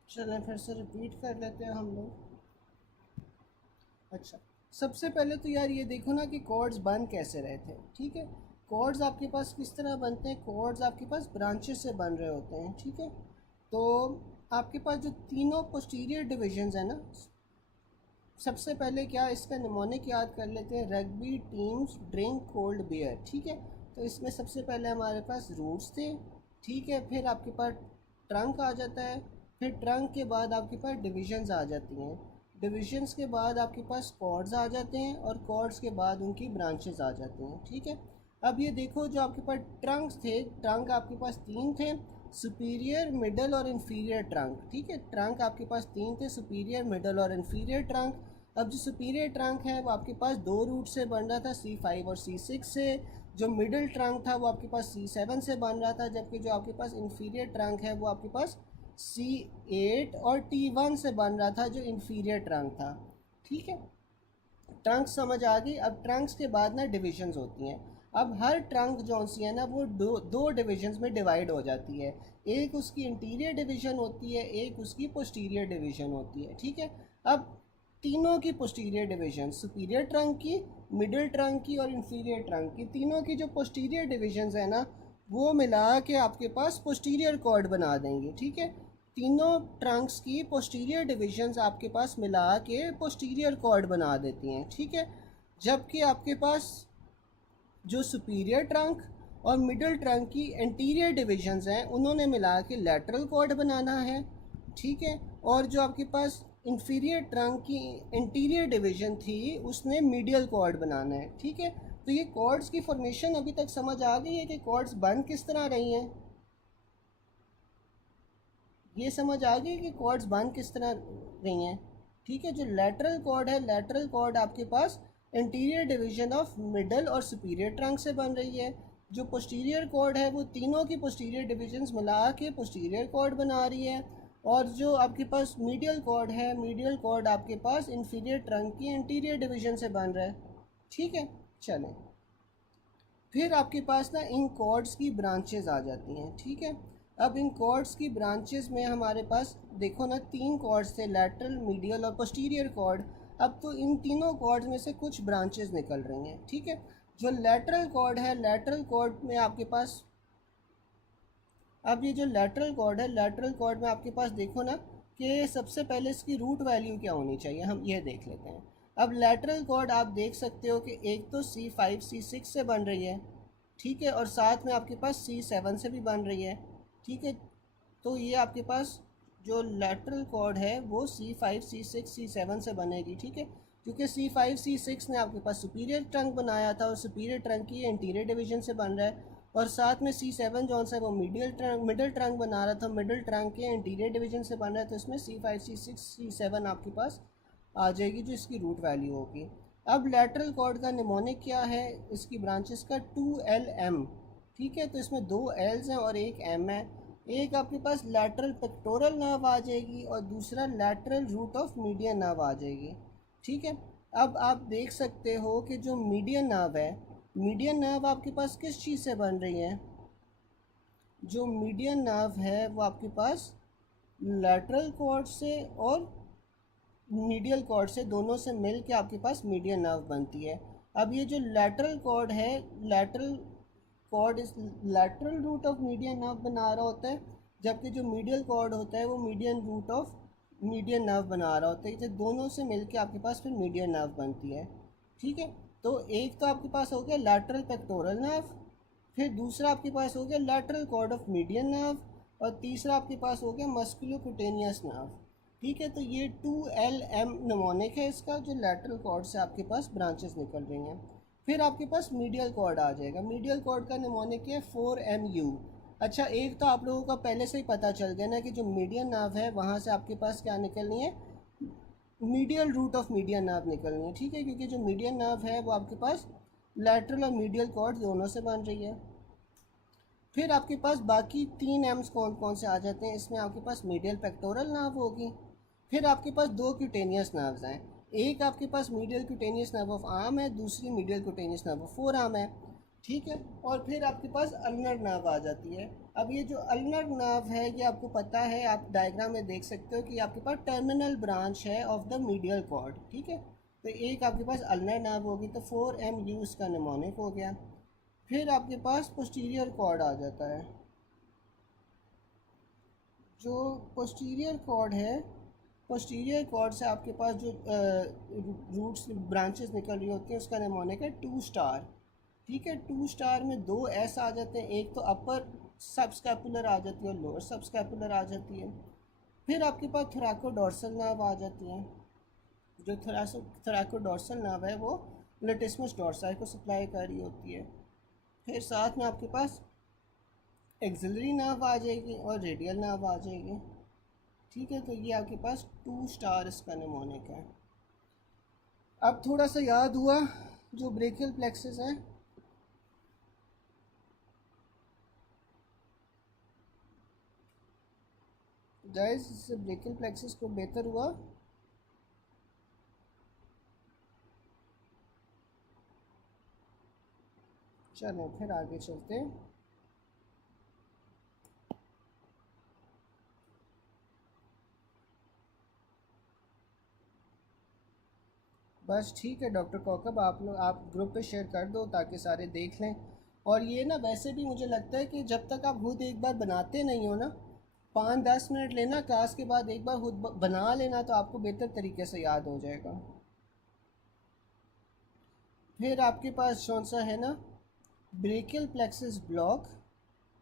चलें फिर से रिपीट कर लेते हैं हम लोग। अच्छा, सबसे पहले तो यार ये देखो ना कि कॉर्ड्स बन कैसे रहे थे, ठीक है। कॉर्ड्स आपके पास किस तरह बनते हैं, कॉर्ड्स आपके पास ब्रांचेस से बन रहे होते हैं, ठीक है। तो आपके पास जो तीनों पोस्टीरियर डिविजन्स हैं ना, सबसे पहले क्या इसका निमोनिक याद कर लेते हैं, rugby teams drink cold beer, ठीक है। तो इसमें सबसे पहले हमारे पास रूट्स थे, ठीक है। फिर आपके पास ट्रंक आ जाता है, फिर ट्रंक के बाद आपके पास डिविजन्स आ जाती हैं, डिविजन्स के बाद आपके पास कॉर्ड्स आ जाते हैं और कॉर्ड्स के बाद उनकी ब्रांचेस आ जाती हैं, ठीक है। अब ये देखो जो आपके पास ट्रंक्स थे, ट्रंक आपके पास तीन थे, सुपीरियर, मिडल और इन्फीरियर ट्रंक, ठीक है। ट्रंक आपके पास तीन थे, सुपीरियर, मिडल और इन्फीरियर ट्रंक। अब जो सुपीरियर ट्रंक है वो आपके पास दो रूट से बन रहा था, C5 और C6 से। जो मिडल ट्रंक था वो आपके पास C7 से बन रहा था, जबकि जो आपके पास इन्फीरियर ट्रंक है वो आपके पास C8 और T1 से बन रहा था, जो इन्फीरियर ट्रंक था, ठीक है। ट्रंक्स समझ आ गई। अब ट्रंक्स के बाद ना डिविजन्स होती हैं। अब हर ट्रंक जो सी है ना वो दो डिविजन्स में डिवाइड हो जाती है। एक उसकी इंटीरियर डिवीज़न होती है, एक उसकी पोस्टीरियर डिवीज़न होती है, ठीक है। अब तीनों की पोस्टीरियर डिवीज़न, सुपीरियर ट्रंक की, मिडिल ट्रंक की और इंफीरियर ट्रंक की, तीनों की जो पोस्टीरियर डिविजन्स है ना वो मिला के आपके पास पोस्टीरियर कॉर्ड बना देंगे, ठीक है। तीनों ट्रंक्स की पोस्टीरियर डिविजन्स आपके पास मिला के पोस्टीरियर कॉर्ड बना देती हैं, ठीक है। जबकि आपके पास जो सुपीरियर ट्रंक और मिडिल ट्रंक की एंटीरियर डिविजन्स हैं उन्होंने मिला के लैटरल कॉर्ड बनाना है, ठीक है। और जो आपके पास इंफीरियर ट्रंक की इंटीरियर डिवीजन थी उसने मीडियल कॉर्ड बनाना है, ठीक है। तो ये कॉर्ड्स की फॉर्मेशन अभी तक समझ आ गई है कि कॉर्ड्स बन किस तरह रही हैं। ये समझ आ गई कि कॉर्ड्स बन किस तरह रही हैं, ठीक है। जो लैटरल कॉर्ड है, लैटरल कॉर्ड आपके पास इंटीरियर डिवीजन ऑफ मिडल और सुपीरियर ट्रंक से बन रही है। जो पोस्टीरियर कॉर्ड है वो तीनों की पोस्टीरियर डिविजन्स मिला के पोस्टीरियर कॉर्ड बना रही है। और जो आपके पास मीडियल कॉर्ड है, मीडियल कॉर्ड आपके पास इंफीरियर ट्रंक की इंटीरियर डिवीजन से बन रहा है, ठीक है। चलें, फिर आपके पास ना इन कॉर्ड्स की ब्रांचेस आ जाती हैं, ठीक है। अब इन कॉर्ड्स की ब्रांचेस में हमारे पास देखो ना 3 कॉर्ड्स थे, लैटरल, मीडियल और पोस्टीरियर कॉर्ड। अब तो इन तीनों कॉर्ड्स में से कुछ ब्रांचेस निकल रही हैं, ठीक है। जो लैटरल कॉर्ड है, लैटरल कॉर्ड में आपके पास, अब ये जो लैटरल कॉर्ड है, लैटरल कॉर्ड में आपके पास देखो ना कि सबसे पहले इसकी रूट वैल्यू क्या होनी चाहिए, हम ये देख लेते हैं। अब लैटरल कॉर्ड आप देख सकते हो कि एक तो C5 C6 से बन रही है, ठीक है, और साथ में आपके पास C7 से भी बन रही है, ठीक है। तो ये आपके पास जो लैटरल कॉर्ड है वो C5 C6 C7 से बनेगी, ठीक है। क्योंकि C5 C6 ने आपके पास सुपीरियर ट्रंक बनाया था और सुपीरियर ट्रंक की इंटीरियर डिवीजन से बन रहा है, और साथ में C7 जो सा है वो मिडिल ट्रंक बना रहा था, मिडिल ट्रंक के इंटीरियर डिवीजन से बन रहा है। तो इसमें C5 C6 C7 आपके पास आ जाएगी जो इसकी रूट वैल्यू होगी। अब लैटरल कॉर्ड का निमोनिक क्या है, इसकी ब्रांचेस का 2LM, ठीक है। तो इसमें 2 L's हैं और एक M है। एक आपके पास लैटरल पेक्टोरल नर्व आ जाएगी और दूसरा lateral root of median nerve आ जाएगी, ठीक है। अब आप देख सकते हो कि जो मीडियन नर्व है, मीडियन नर्व आपके पास किस चीज़ से बन रही है, जो मीडियन नर्व है वो आपके पास लैटरल कॉर्ड से और मीडियल कॉर्ड से, दोनों से मिल के आपके पास मीडियन नर्व बनती है। अब ये जो लैटरल कॉर्ड है, लैटरल कॉर्ड इस lateral root of median nerve बना रहा होता है, जबकि जो मीडियल कॉर्ड होता है वो median root of median nerve बना रहा होता है। ये दोनों से मिलके आपके पास फिर मीडियन नर्व बनती है, ठीक है। तो एक तो आपके पास हो गया लैटरल पेक्टोरल नर्व, फिर दूसरा आपके पास हो गया lateral cord of median nerve, और तीसरा आपके पास हो गया मस्कुलोक्यूटेनियस नर्व, ठीक है। तो ये 2LM निमोनिक है इसका, जो लैटरल कॉर्ड से आपके पास ब्रांचेस निकल रही हैं। फिर आपके पास मीडियल कॉर्ड आ जाएगा, मीडियल कॉर्ड का निमोनिक है 4MU। अच्छा, एक तो आप लोगों का पहले से ही पता चल गया ना कि जो मीडियन नर्व है वहाँ से आपके पास क्या निकलनी है, medial root of median nerve निकलनी है, ठीक है। क्योंकि जो मीडियन नर्व है वो आपके पास लैटरल और मीडियल कॉर्ड दोनों से बन रही है। फिर आपके पास बाकी 3 एम्स कौन कौन से आ जाते हैं, इसमें आपके पास मीडियल पेक्टोरल नर्व होगी। फिर आपके पास 2 क्यूटेनियस नर्व्स हैं, एक आपके पास medial cutaneous nerve of arm है, दूसरी medial cutaneous nerve of forearm है, ठीक है। और फिर आपके पास अल्नर नर्व आ जाती है। अब ये जो अल्नर नर्व है ये आपको पता है, आप डायग्राम में देख सकते हो कि आपके पास टर्मिनल ब्रांच है ऑफ द मीडियल कॉर्ड, ठीक है। तो एक आपके पास अल्नर नर्व होगी, तो 4MU इसका निमोनिक हो गया। फिर आपके पास पोस्टीरियर कॉर्ड आ जाता है, जो पोस्टीरियर कॉर्ड है, पोस्टीरियर कॉर्ड से आपके पास जो रूट्स ब्रांचेस निकल रही होती हैं उसका निमोनिक है 2 स्टार, ठीक है। 2 स्टार में 2 S आ जाते हैं, एक तो अपर सबस्कैपुलर आ जाती है और लोअर सबस्कैपुलर आ जाती है। फिर आपके पास थोरैकोडोर्सल नर्व आ जाती है, जो थोरैकोडोर्सल नर्व है वो लेटिस्मस डोर्साई को सप्लाई कर रही होती है। फिर साथ में आपके पास एक्सिलरी नर्व आ जाएगी और रेडियल नर्व आ जाएगी, ठीक है। तो ये आपके पास 2 स्टार इसका निमोनिक है। अब थोड़ा सा याद हुआ, जो ब्रेकियल प्लेक्सेस हैं, गाइस इससे ब्रेकियल प्लेक्सेस को बेहतर हुआ। चलें फिर आगे चलते हैं। बस ठीक है डॉक्टर कौकब, आप ग्रुप पे शेयर कर दो ताकि सारे देख लें। और ये ना वैसे भी मुझे लगता है कि जब तक आप खुद एक बार बनाते नहीं हो ना, 5-10 मिनट लेना क्लास के बाद एक बार खुद बना लेना, तो आपको बेहतर तरीके से याद हो जाएगा। फिर आपके पास कौन सा है ना, brachial plexus block,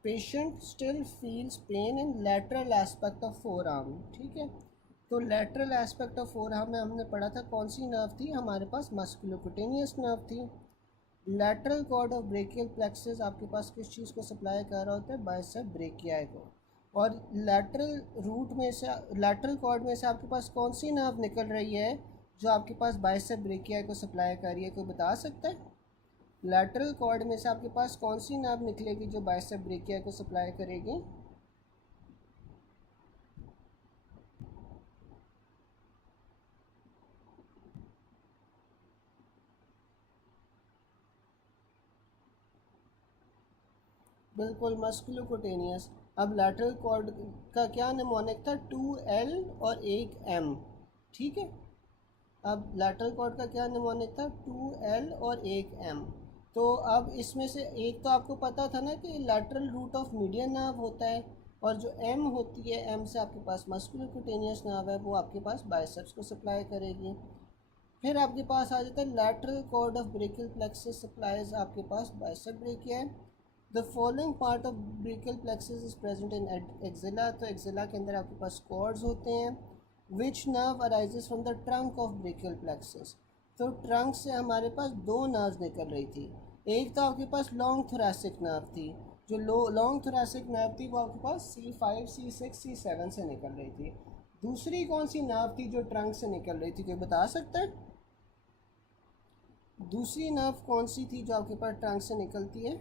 patient still feels pain in lateral aspect of forearm. ठीक है, तो lateral aspect of forearm में हमने पढ़ा था कौन सी नर्व थी हमारे पास, मस्कुलोक्यूटेनियस नर्व थी। Lateral cord of brachial plexus आपके पास किस चीज़ को सप्लाई कर रहा होता है, बाइसेप ब्रेकियाई को। और लैटरल रूट में से, लैटरल कॉर्ड में से आपके पास कौन सी नर्व निकल रही है जो आपके पास बाइसेप ब्रेकियाई को सप्लाई कर रही है, कोई बता सकता है? लैटरल कॉर्ड में से आपके पास कौन सी नर्व निकलेगी जो बाइसेप ब्रेकियाई को सप्लाई करेगी? बिल्कुल, मस्कुलोक्यूटेनियस। अब लैटरल कॉर्ड का क्या निमोनिक था, 2L और एक M। ठीक है, अब लैटरल कॉर्ड का क्या निमोनिक था, 2L और एक M। तो अब इसमें से एक तो आपको पता था ना कि lateral root of median nerve होता है, और जो M होती है, M से आपके पास मस्कुलोक्यूटेनियस नर्व है, वो आपके पास बाइसेप्स को सप्लाई करेगी। फिर आपके पास आ जाता है lateral cord of brachial plexus supplies आपके पास bicep brachii. The following part of brachial plexus is present in axilla. तो एक्सिला के अंदर आपके पास कॉर्ड्स होते हैं। Which nerve arises from the trunk of brachial plexus. तो ट्रंक से हमारे पास दो नर्व्स निकल रही थी। एक तो आपके पास लॉन्ग थोरैसिक नर्व थी, जो लॉन्ग थोरैसिक नर्व थी वो आपके पास C5, C6, C7 से निकल रही थी। दूसरी कौन सी नर्व थी जो ट्रंक से निकल रही थी, कोई बता सकता है? दूसरी नर्व कौन सी थी जो आपके पास ट्रंक से निकलती है?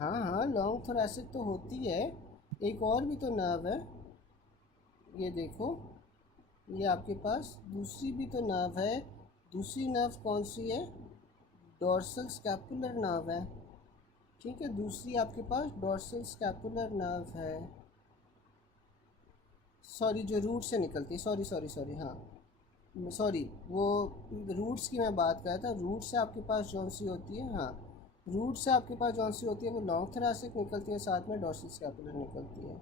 हाँ हाँ, लॉन्ग थोरैसिक तो होती है। एक और भी तो नर्व है, ये देखो, ये आपके पास दूसरी भी तो नर्व है। दूसरी नर्व कौन सी है, डोर्सल स्कैपुलर नर्व है। ठीक है, दूसरी आपके पास डोर्सल स्कैपुलर नर्व है। सॉरी, जो रूट से निकलती है, सॉरी सॉरी सॉरी, हाँ सॉरी, वो रूट्स की मैं बात कर रहा था। रूट से आपके पास जौन सी होती है, हाँ, रूट से आपके पास जौन सी होती है वो लॉन्ग थोरैसिक निकलती है, साथ में डोर्सल स्कैपुलर निकलती है।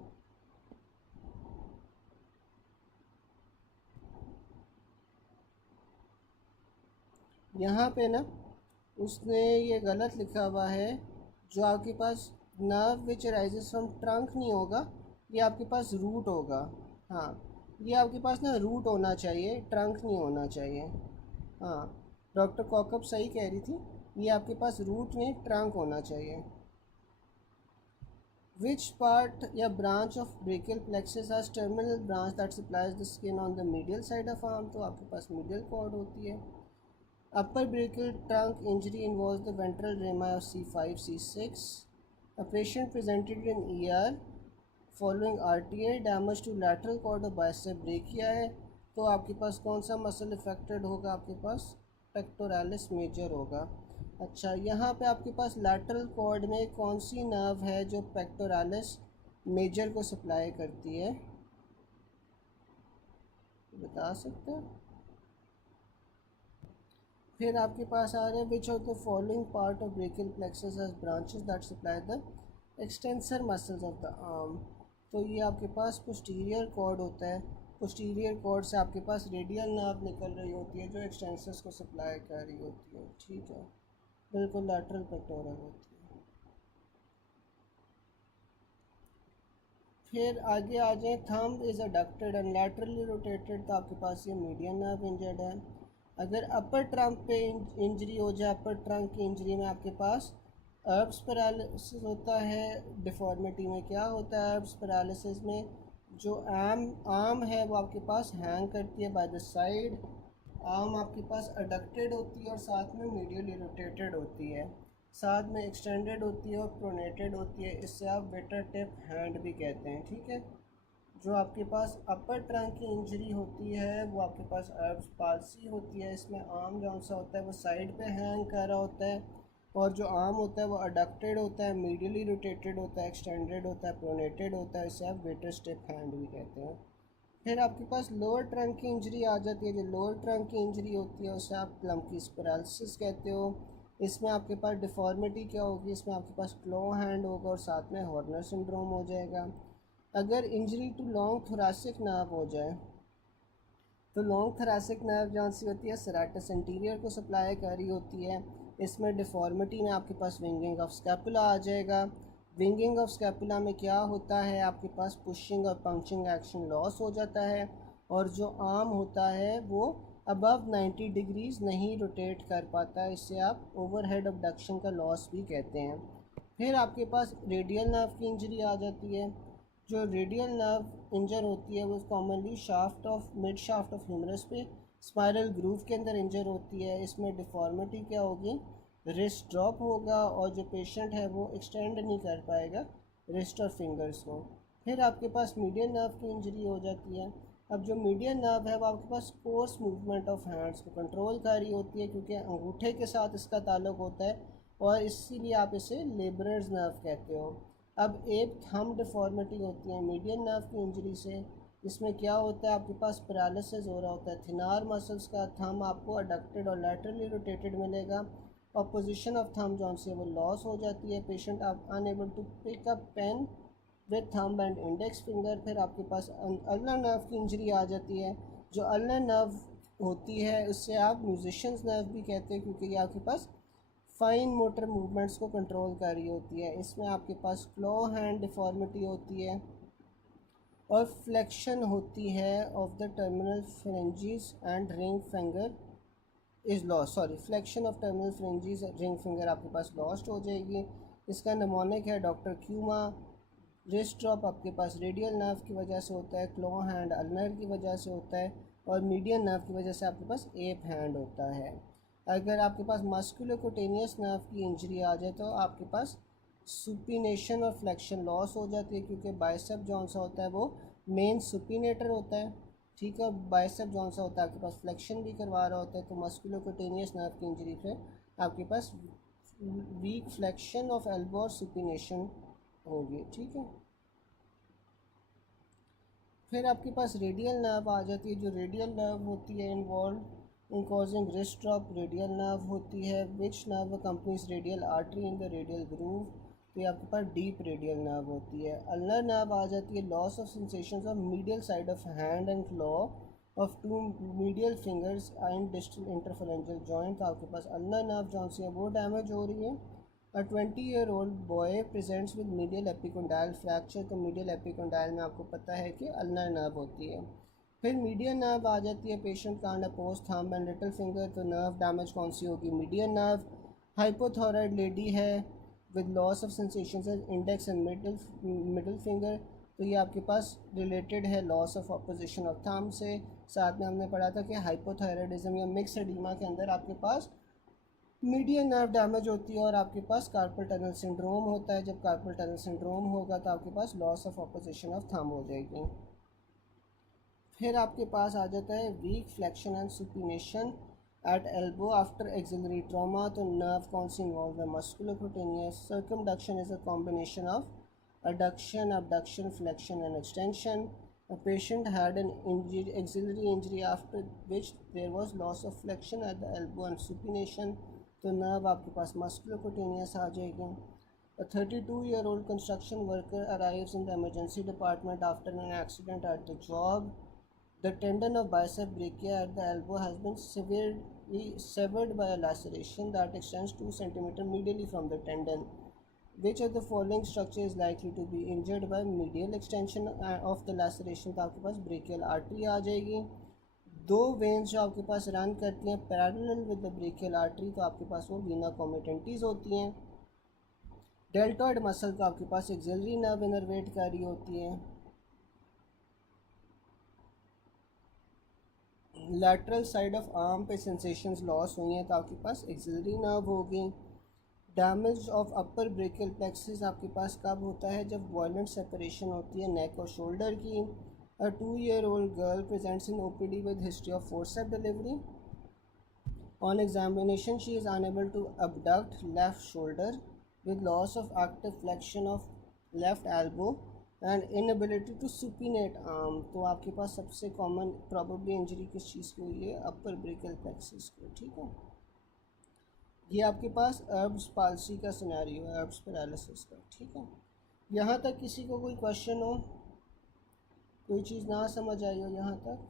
यहाँ पे ना उसने ये गलत लिखा हुआ है, जो आपके पास nerve which arises from trunk नहीं होगा, ये आपके पास रूट होगा। हाँ, ये आपके पास ना रूट होना चाहिए, ट्रंक नहीं होना चाहिए। हाँ, डॉक्टर कॉकब सही कह रही थी, ये आपके पास रूट नहीं ट्रंक होना चाहिए। विच पार्ट या branch of brachial plexus has terminal branch that supplies the skin on the medial side of arm. तो आपके पास मीडियल कॉर्ड होती है। Upper brachial trunk injury involves the ventral rami of C5, C6. A patient presented in ER following RTA damage to lateral cord of bicep brachia है। तो आपके पास कौन सा मसल इफेक्टेड होगा, आपके पास पेक्टोरालिस मेजर होगा। अच्छा, यहाँ पे आपके पास लैटरल कॉर्ड में कौन सी नर्व है जो पेक्टोरालिस मेजर को सप्लाई करती है, बता सकते हैं? फिर आपके पास आ रहे हैं विच of the following part of brachial plexus has branches that supply the extensor muscles of the arm. तो ये आपके पास पोस्टीरियर कॉर्ड होता है। पोस्टीरियर कॉर्ड से आपके पास रेडियल नर्व निकल रही होती है जो एक्सटेंसर्स को सप्लाई कर रही होती है। ठीक है, बिल्कुल लैटरल पेक्टोरल होती है। फिर आगे आ जाए, thumb is adducted and laterally rotated. तो आपके पास ये मीडियन नर्व इंजर्ड है। अगर अपर ट्रंक पे इंजरी हो जाए, अपर ट्रंक की इंजरी में आपके पास अर्ब्स पैरालिसिस होता है। डिफॉर्मिटी में क्या होता है? अर्ब्स पैरालिसिस में जो आर्म है वो आपके पास हैंग करती है बाय द साइड। आर्म आपके पास अडक्टेड होती है और साथ में मीडियली रोटेटेड होती है, साथ में एक्सटेंडेड होती है और प्रोनेटेड होती है। इससे आप वेटर टिप हैंड भी कहते हैं, ठीक है। जो आपके पास अपर ट्रंक की इंजरी होती है वो आपके पास अर्ब्स पाल्सी होती है। इसमें आर्म जौन सा होता है वो साइड पे हैंग कर रहा होता है और जो आर्म होता है वो अडक्टेड होता है, मीडियली रोटेटेड होता है, एक्सटेंडेड होता है, प्रोनेटेड होता है। इसे आप वेटर स्टिप हैंड भी कहते हैं। फिर आपके पास लोअर ट्रंक की इंजरी आ जाती है। जो लोअर ट्रंक की इंजरी होती है उसे आप प्लम्पकीज पैरालिसिस कहते हो। इसमें आपके पास डिफॉर्मिटी क्या होगी? इसमें आपके पास क्लो हैंड होगा और साथ में हॉर्नर सिंड्रोम हो जाएगा। अगर injury to long thoracic nerve हो जाए तो लॉन्ग थोरेसिक नर्व जौन सी होती है सेरेटस एंटीरियर को सप्लाई कर रही होती है। इसमें डिफॉर्मिटी में आपके पास विंगिंग ऑफ स्कैपुला आ जाएगा। विंगिंग ऑफ स्कैपुला में क्या होता है? आपके पास पुशिंग और पंक्चिंग एक्शन लॉस हो जाता है और जो आर्म होता है वो अबव 90 डिग्रीज नहीं रोटेट कर पाता। इससे आप ओवरहेड अबडक्शन का लॉस भी कहते हैं। फिर आपके पास रेडियल नर्व की इंजरी आ जाती है। जो रेडियल नर्व इंजर होती है वो commonly mid shaft of humerus पे स्पाइरल ग्रूव के अंदर इंजर होती है। इसमें डिफॉर्मिटी क्या होगी? रिस्ट ड्रॉप होगा और जो पेशेंट है वो एक्सटेंड नहीं कर पाएगा रिस्ट और फिंगर्स को। फिर आपके पास मीडियन नर्व की इंजरी हो जाती है। अब जो मीडियन नर्व है वो आपके पास कोर्स मूवमेंट ऑफ हैंड्स को कंट्रोल कर रही होती है, क्योंकि अंगूठे के साथ इसका ताल्लुक होता है और इसीलिए आप इसे लेबरर्स नर्व कहते हो। अब एक थंब डिफॉर्मिटी होती है मीडियन नर्व की इंजरी से। इसमें क्या होता है? आपके पास पैरालिसिस हो रहा होता है थिनार मसल्स का। थंब आपको अडक्टेड और लैटरली रोटेटेड मिलेगा और पोजीशन ऑफ थंब जौन से वो लॉस हो जाती है। पेशेंट आप unable to pick up pen with thumb and index finger. फिर आपके पास अल्नर नर्व की इंजरी आ जाती है। जो अल्नर नर्व होती है उससे आप म्यूजिशियंस नर्व भी कहते हैं, क्योंकि ये आपके पास फाइन मोटर मूवमेंट्स को कंट्रोल कर रही होती है। इसमें आपके पास क्लो हैंड डिफॉर्मिटी होती है और फ्लेक्शन होती है of the terminal fringes and ring finger is lost. Flexion of terminal fringes ring finger आपके पास लॉस्ट हो जाएगी। इसका नमोनिक है डॉक्टर क्यूमा। रिस्ट ड्रॉप आपके पास रेडियल नर्व की वजह से होता है, क्लो हैंड अल्नर की वजह से होता है और मीडियन नर्व की वजह से आपके पास एप हैंड होता है। अगर आपके पास मस्कुलोकुटेनियस नर्व की इंजरी आ जाए तो आपके पास सुपिनेशन और फ्लेक्शन लॉस हो जाती है, क्योंकि बाइसेप जौन सा होता है वो मेन सुपिनेटर होता है, ठीक है। बाइसेप जौन सा होता है आपके पास फ्लेक्शन भी करवा रहा होता है। तो मस्कुलोकुटेनियस नर्व की इंजरी पे आपके पास वीक फ्लेक्शन ऑफ एल्बो और सुपिनेशन होगी, ठीक है। फिर आपके पास रेडियल नर्व आ जाती है। जो रेडियल नर्व होती है involve in causing wrist drop radial nerve होती है। Which nerve companies radial artery in the radial groove. तो ये आपके पास डीप रेडियल नर्व होती है। अल्नर नर्व आ जाती है। Loss of sensation of medial side of hand and claw of two medial fingers and distal interphalangeal joint. तो आपके पास अल्नर नर्व जौन सी है वो डैमेज हो रही है। A 20-year-old boy presents with medial epicondyle fracture। तो medial epicondyle में आपको पता है कि अल्नर नर्व होती है। फिर मीडियन नर्व आ जाती है। Patient can't oppose thumb and little finger. तो नर्व डैमेज कौन सी होगी? Median nerve. हाइपोथायराइड लेडी है with loss of sensation index and middle finger. तो ये आपके पास रिलेटेड है loss of opposition of thumb से। साथ में हमने पढ़ा था कि हाइपोथायराइडिज्म या मिक्स एडिमा के अंदर आपके पास मीडियन नर्व डैमेज होती है और आपके पास कार्पल टनल सिंड्रोम होता है। जब कार्पल टनल सिंड्रोम होगा तो आपके पास loss of opposition of thumb हो जाएगी। फिर आपके पास आ जाता है weak flexion and supination at elbow after axillary trauma. तो नर्व कौन सी इन्वॉल्व है? Musculocutaneous. Circumduction is a combination of adduction, abduction, flexion and extension. A patient had an axillary injury after which there was loss of flexion at the elbow and supination. तो nerve आपके पास musculocutaneous आ जाएगी। A 32-year-old construction worker arrives in the emergency department after an accident at the job. The tendon of bicep brachia at the elbow has been severely severed by a laceration that extends 2 cm medially from the tendon. Which of the following structure is likely to be injured by medial extension of the laceration? तो आपके पास brachial artery आ जाएगी। दो veins जो आपके पास run करती हैं parallel with the brachial artery, तो आपके पास वो वीना कॉमिटेंटीज होती हैं। डेल्टॉइड मसल को आपके पास एक्सिलरी नर्व इनर्वेट कर रही होती है। लैटरल साइड ऑफ आर्म पे सेंसेशंस लॉस हुई हैं तो आपके पास एक्सिलरी नर्व होगी। Damage of upper brachial plexus आपके पास कब होता है? जब वायलेंट सेपरेशन होती है नेक और शोल्डर की। A 2-year-old girl presents in OPD with history of forceps delivery. On examination she is unable to abduct left shoulder with loss of active flexion of left elbow and inability to supinate arm। तो आपके पास सबसे common probably injury किस चीज़ को हुई है? अपर brachial plexus को। ठीक है, ये आपके पास एर्ब्स पाल्सी का सिनेरियो है, एर्ब्स पैरालिसिस का। ठीक है, यहाँ तक किसी को कोई क्वेश्चन हो, कोई चीज़ ना समझ आई हो यहाँ तक?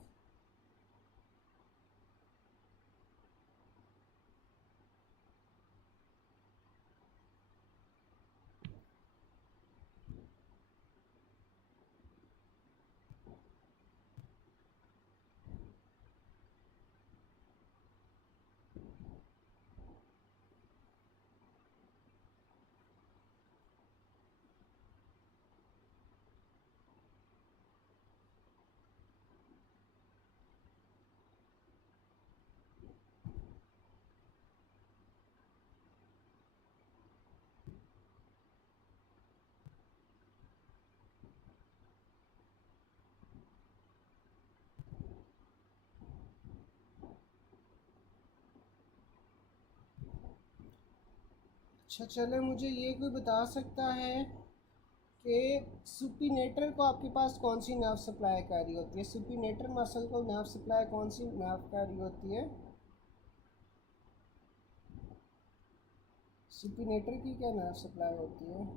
अच्छा चले, मुझे ये कोई बता सकता है कि सुपिनेटर को आपके पास कौन सी नर्व सप्लाई कर रही होती है? सुपिनेटर मसल को नर्व सप्लाई कौन सी नर्व कर रही होती है? सुपिनेटर की क्या नर्व सप्लाई होती है?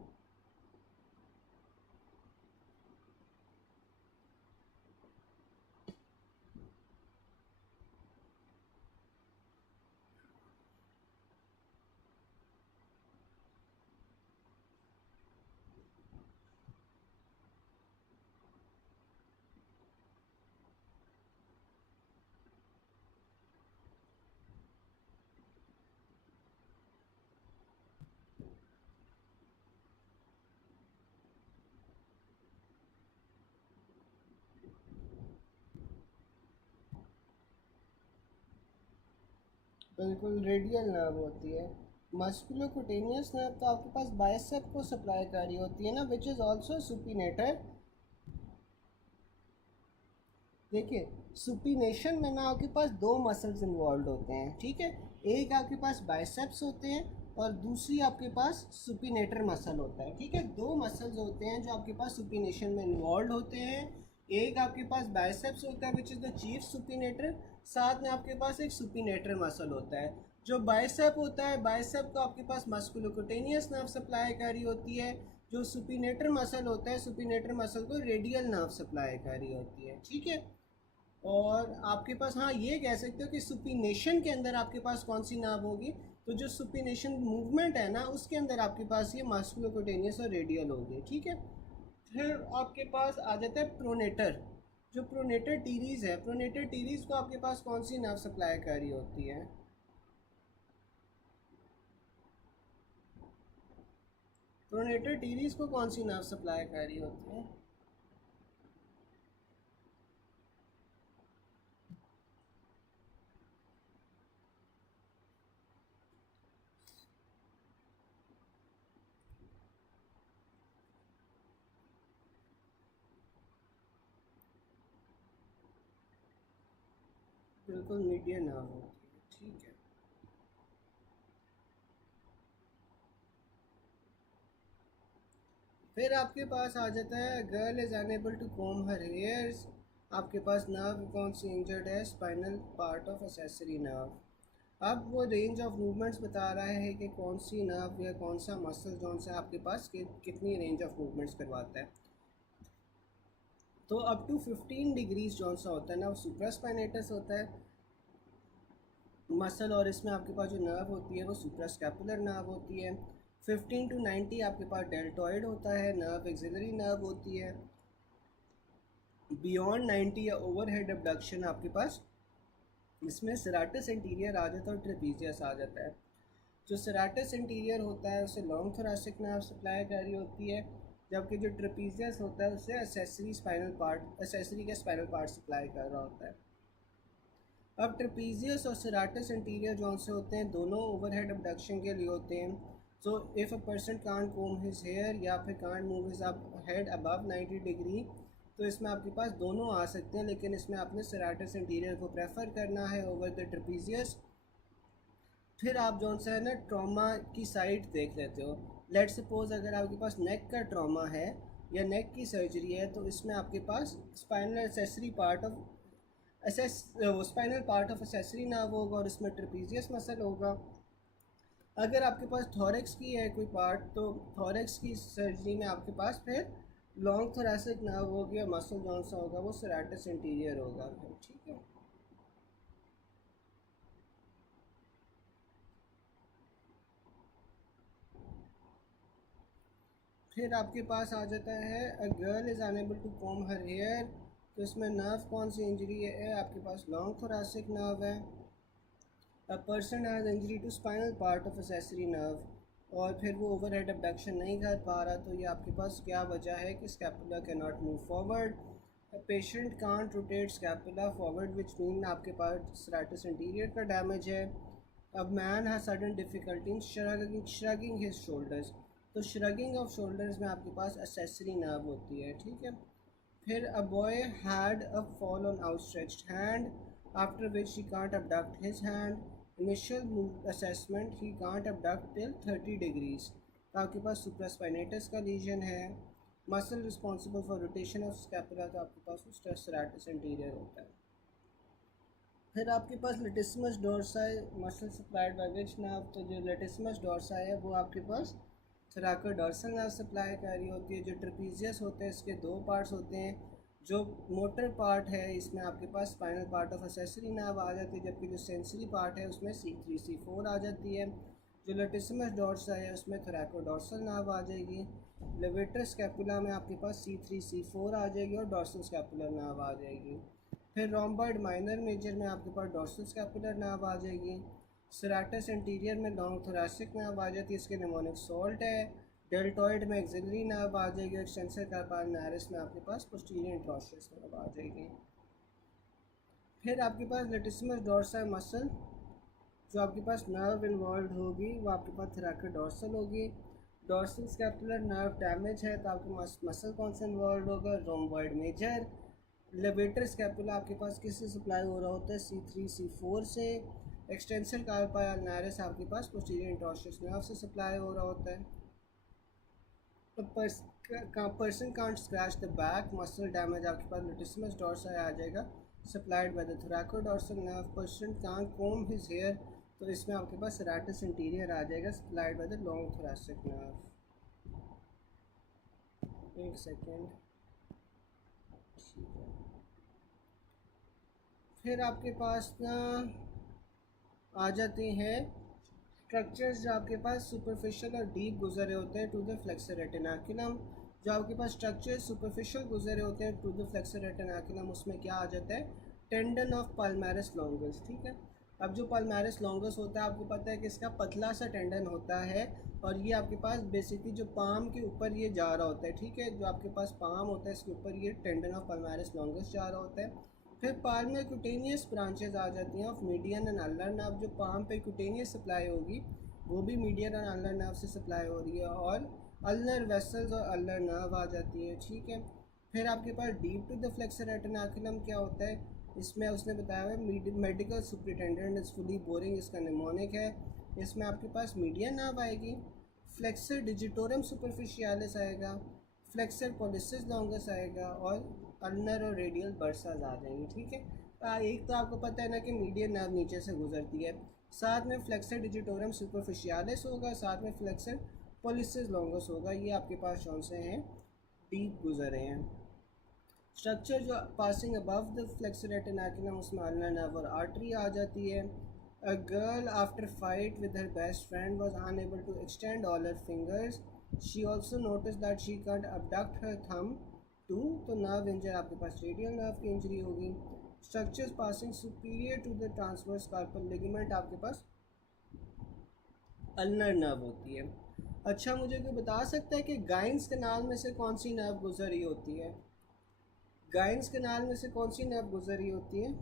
बिल्कुल रेडियल नर्व होती है। मस्कुलोकुटेनियस नर्व तो आपके पास बाइसेप को सप्लाई कर रही होती है ना, विच इज़ ऑल्सो सुपिनेटर। देखिए, सुपिनेशन में ना आपके पास दो मसल्स इन्वॉल्व होते हैं। ठीक है, एक आपके पास बाइसेप्स होते हैं और दूसरी आपके पास सुपिनेटर मसल होता है। ठीक है, दो मसल्स होते हैं जो आपके पास सुपिनेशन में इन्वॉल्व होते हैं। एक आपके पास बाइसेप्स होता है which is the chief supinator, साथ में आपके पास एक सुपिनेटर मसल होता है। जो बाइसेप होता है, बाइसेप को आपके पास मस्कुलोकुटेनियस नर्व सप्लाई कर रही होती है। जो सुपिनेटर मसल होता है, सुपिनेटर मसल को रेडियल नर्व सप्लाई कर रही होती है। ठीक है, और आपके पास हाँ ये कह सकते हो कि सुपिनेशन के अंदर आपके पास कौन सी नर्व होगी? तो जो सुपिनेशन मूवमेंट है ना, उसके अंदर आपके पास ये मस्कुलोकुटेनियस और रेडियल होगी। ठीक है, फिर आपके पास आ जाता है प्रोनेटर। जो प्रोनेटर टीरीज है, प्रोनेटर टीरीज को आपके पास कौन सी नर्व सप्लाई कर रही होती है? प्रोनेटर टीरीज को कौन सी नर्व सप्लाई कर रही होती है? बिल्कुल मीडियन नर्व होती है। ठीक है, फिर आपके पास आ जाता है girl is unable to comb her hairs. आपके पास नर्व कौन सी इंजर्ड है? Spinal part of accessory nerve. अब वो रेंज ऑफ मूवमेंट्स बता रहा है कि कौन सी नर्व या कौन सा मसल जो सा आपके पास कितनी रेंज ऑफ मूवमेंट्स करवाता है। तो अप टू 15 डिग्रीज जो सा होता है ना, वो सुप्रास्पाइनेटस होता है मसल, और इसमें आपके पास जो नर्व होती है वो सुप्रास्कैपुलर नर्व होती है। 15 to 90 आपके पास डेल्टॉइड होता है नर्व, एक्सिलरी नर्व होती है। बियॉन्ड 90 या ओवरहेड अबडक्शन आपके पास इसमें सेराटस इंटीरियर आ जाता है और ट्रेपीजियस आ जाता है। जो सेराटस इंटीरियर होता है उसे लॉन्ग थोरेसिक नर्व सप्लाई कर रही होती है, जबकि जो ट्रेपीजियस होता है उसे एसेसरी के स्पाइनल पार्ट सप्लाई कर रहा होता है। अब ट्रेपीजियस और सेराटस इंटीरियर जो से होते हैं दोनों ओवरहेड अबडक्शन के लिए होते हैं। So if a person can't comb his hair या फिर can't move his head above 90 degree, तो इसमें आपके पास दोनों आ सकते हैं, लेकिन इसमें आपने सेराटस इंटीरियर को प्रेफर करना है ओवर द ट्रेपीजियस। फिर आप जो सा है ना ट्रॉमा की साइड देख लेते हो। लेट सपोज अगर आपके पास नेक का ट्रॉमा है या नेक की सर्जरी है, तो इसमें आपके पास spinal accessory part of spinal part of accessory nerve होगा और इसमें ट्रेपीजियस मसल होगा। अगर आपके पास थॉरेक्स की है कोई पार्ट, तो थॉरेक्स की सर्जरी में आपके पास फिर लॉन्ग थोरेसिक नर्व होगी और मसल जौन सा होगा वो सेराटस इंटीरियर होगा। ठीक है। फिर आपके पास आ जाता है a girl is unable to comb her hair, तो इसमें नर्व कौन सी इंजरी है? आपके पास लॉन्ग थोरेसिक नर्व है। A person has injury to spinal part of accessory nerve, और फिर वो ओवरहेड अबडक्शन नहीं कर पा रहा, तो ये आपके पास क्या वजह है कि scapula can not move forward. Patient can't rotate scapula forward, which mean आपके पास सेराटस इंटीरियर का डैमेज है। अब man has sudden difficulty in shrugging his shoulders, तो श्रगिंग ऑफ शोल्डर्स में आपके पास एसेसरी नर्व होती है। ठीक है। फिर a boy had a fall on outstretched hand after which he can't abduct his hand. Initial assessment he can't abduct till 30 degrees, तो आपके पास सुप्रास्पाइनेटस का लीजन है। Muscle responsible for rotation of scapula, तो आपके पास स्ट्रेस सेराटस इंटीरियर होता है। फिर आपके पास latissimus dorsi muscle supplied by which nerve, तो जो लेटिसिमस डोर्साई है वो आपके पास थोरैकोडोर्सल नर्व सप्लाई कर रही होती है। जो ट्रेपीजियस होते हैं इसके दो पार्ट्स होते हैं। जो मोटर पार्ट है इसमें आपके पास spinal part of accessory nerve आ जाती है, जबकि जो सेंसरी पार्ट है उसमें C3 C4 आ जाती है। जो लेटिसिमस डोर्साई है उसमें थोरैकोडोर्सल नर्व आ जाएगी। लेवेटर स्कैपुला में आपके पास C3 C4 आ जाएगी और डोर्सल स्कैपुलर नर्व आ जाएगी। फिर रोम्बॉइड माइनर मेजर में आपके पास डोर्सल स्कैपुलर नर्व आ जाएगी। सेराटस इंटीरियर में लॉन्ग थोरेसिक नर्व आ जाती है, इसके निमोनिक सॉल्ट है। डेल्टॉइड में एक्सिलरी नर्व आ जाएगी और एक्सटेंसर कार्पल्मोनारिस में आपके पास पोस्टीरियर इंट्रोशियस नर्व आ जाएगी। फिर आपके पास लेटिसिमस डोर्साई मसल, जो आपके पास नर्व इन्वॉल्व होगी वो आपके पास थोरैकोडोर्सल होगी। डोर्सल स्कैपुलर नर्व डैमेज है तो आपके मसल कौन सा इन्वॉल्व होगा? Rhomboid major. लेवेटर स्कैपुला आपके पास किससे सप्लाई हो रहा होता है? C3 C4 से। एक्सटेंसर कार्पल्मोनारिस आपके पास पोस्टीरियर इंट्रोशियस नर्व से सप्लाई हो रहा होता है। तो person can't scratch the back, muscle damage आपके पास लेटिसिमस डोर्साई आ जाएगा supplied by the thoracodorsal nerve. Person can't comb his hair, तो इसमें आपके पास सेराटस इंटीरियर आ जाएगा supplied by the long thoracic nerve. एक सेकेंड। ठीक है। फिर आपके पास ना आ जाते हैं स्ट्रक्चर्स जो आपके पास सुपरफिशियल और डीप गुजरे होते हैं टू द फ्लेक्सर रेटिनाकुलम। जो आपके पास स्ट्रक्चर्स सुपरफिशियल गुजरे होते हैं टू द फ्लेक्सर रेटिनाकुलम, उसमें क्या आ जाता है? Tendon of palmaris longus. ठीक है। अब जो पाल्मेरिस लॉन्गस होता है आपको पता है कि इसका पतला सा टेंडन होता है और ये आपके पास बेसिकली जो पाम के ऊपर ये जा रहा होता है। ठीक है। जो आपके पास पाम होता है इसके ऊपर ये टेंडन ऑफ पाल्मेरिस लॉन्गस जा रहा होता है। फिर पाम में क्यूटेनियस ब्रांचेज आ जाती हैं of median and ulnar nerve. जो पाम पे क्यूटेनियस सप्लाई होगी वो भी मीडियन और अल्नर नर्व से सप्लाई हो रही है, और अल्नर वेसल्स और अल्नर नर्व आ जाती है। ठीक है। फिर आपके पास deep to the flexor retinaculum क्या होता है? इसमें उसने बताया हुआ है medical superintendent is fully boring, इसका निमोनिक है। इसमें आपके पास मीडियन नर्व आएगी, फ्लेक्सर डिजिटोरम सुपरफिशियालिस आएगा, फ्लेक्सर पॉलिसिस लॉन्गस आएगा और अल्नर और रेडियल बर्साज आ जाएंगे। ठीक है। एक तो आपको पता है ना कि मीडियन नर्व नीचे से गुजरती है, साथ में फ्लेक्सर डिजिटोरम सुपरफिशियालिस होगा, साथ में फ्लेक्सर पॉलिसिस लॉन्गस होगा। ये आपके पास कौन से हैं? डीप गुजर रहे हैं। स्ट्रक्चर जो passing above the flexor retinaculum, उसमें अल्नर नर्व और आर्टरी आ जाती है। A girl after fight with her best friend was unable to extend all her fingers. She also notice that she can't abduct her thumb too, तो nerve injure आपके पास radial nerve की injury होगी। Structures passing superior to the transverse carpal ligament आपके पास ulnar nerve होती है। अच्छा, मुझे कोई बता सकता है कि गाइंस कैनाल में से कौन सी नर्व गुजरी होती है? गाइंस कैनाल में से कौन सी नर्व गुजरी होती है?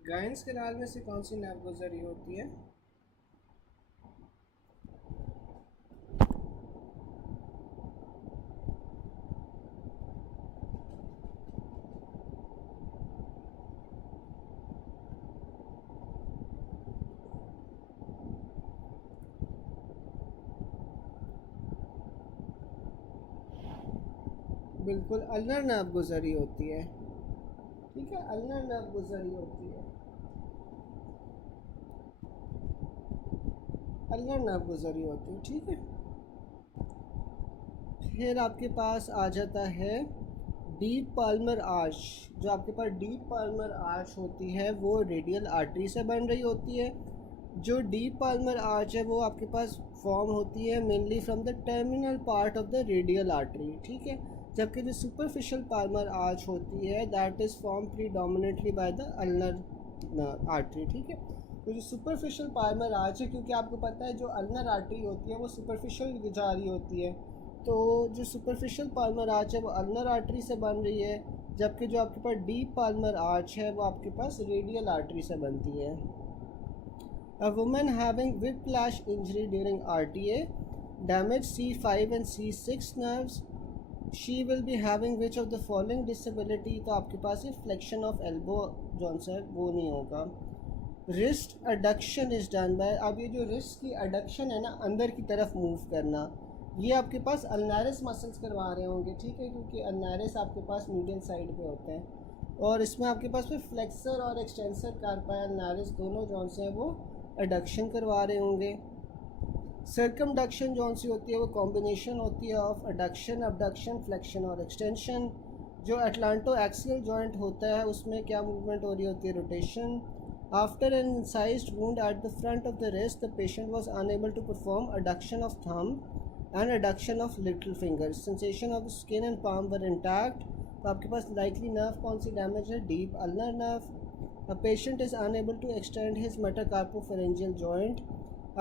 गाइंस कैनाल में से कौन सी नर्व गुजरी होती है? बिल्कुल अल्नर नर्व गुजरी होती है। ठीक है, अल्नर नर्व गुजरी होती है, अल्नर नर्व गुजरी होती है। ठीक है, फिर आपके पास आ जाता है डीप पाल्मर आर्च। जो आपके पास डीप पाल्मर आर्च होती है वो रेडियल आर्टरी से बन रही होती है। जो डीप पाल्मर आर्च है वो आपके पास फॉर्म होती है mainly from the terminal part of the radial artery. ठीक है, जबकि जो सुपरफिशियल पाल्मर आर्च होती है that is form predominantly by the ulnar artery. ठीक है, तो जो सुपरफिशियल पाल्मर आर्च है, क्योंकि आपको पता है जो अल्नर आर्टरी होती है वो सुपरफिशियल जा रही होती है, तो जो सुपरफिशियल पाल्मर आर्च है वो अल्नर आर्टरी से बन रही है, जबकि जो आपके पास डीप पाल्मर आर्च है वो आपके पास रेडियल आर्टरी से बनती है। A woman having whiplash injury during RTA damage C5 and C6 nerves, she will be having which of the following disability? तो आपके पास ये flexion of elbow जो है वो नहीं होगा। wrist adduction is done by, अब ये जो wrist की adduction है ना, अंदर की तरफ मूव करना, ये आपके पास अल्नारिस मसल्स करवा रहे होंगे। ठीक है, क्योंकि अल्नारिस आपके पास मीडियल साइड पे होते हैं और इसमें आपके पास फिर फ्लेक्सर और एक्सटेंसर कार्पा अल्नारिस दोनों जौन से हैं वो एडक्शन करवा रहे होंगे। सर्कमडक्शन जौन सी होती है वो कॉम्बिनेशन होती है ऑफ एडक्शन, अबडक्शन, फ्लेक्शन और एक्सटेंशन। जो एटलांटो एक्सियल जॉइंट होता है उसमें क्या मूवमेंट हो रही होती है? Rotation. After an incised wound at the front of the wrist the patient was unable to perform adduction of thumb and adduction of little fingers. Sensation of skin and palm were intact. तो आपके पास likely nerve कौन सी damage है? deep ulnar nerve. A patient is unable to extend his metacarpopharyngeal joint,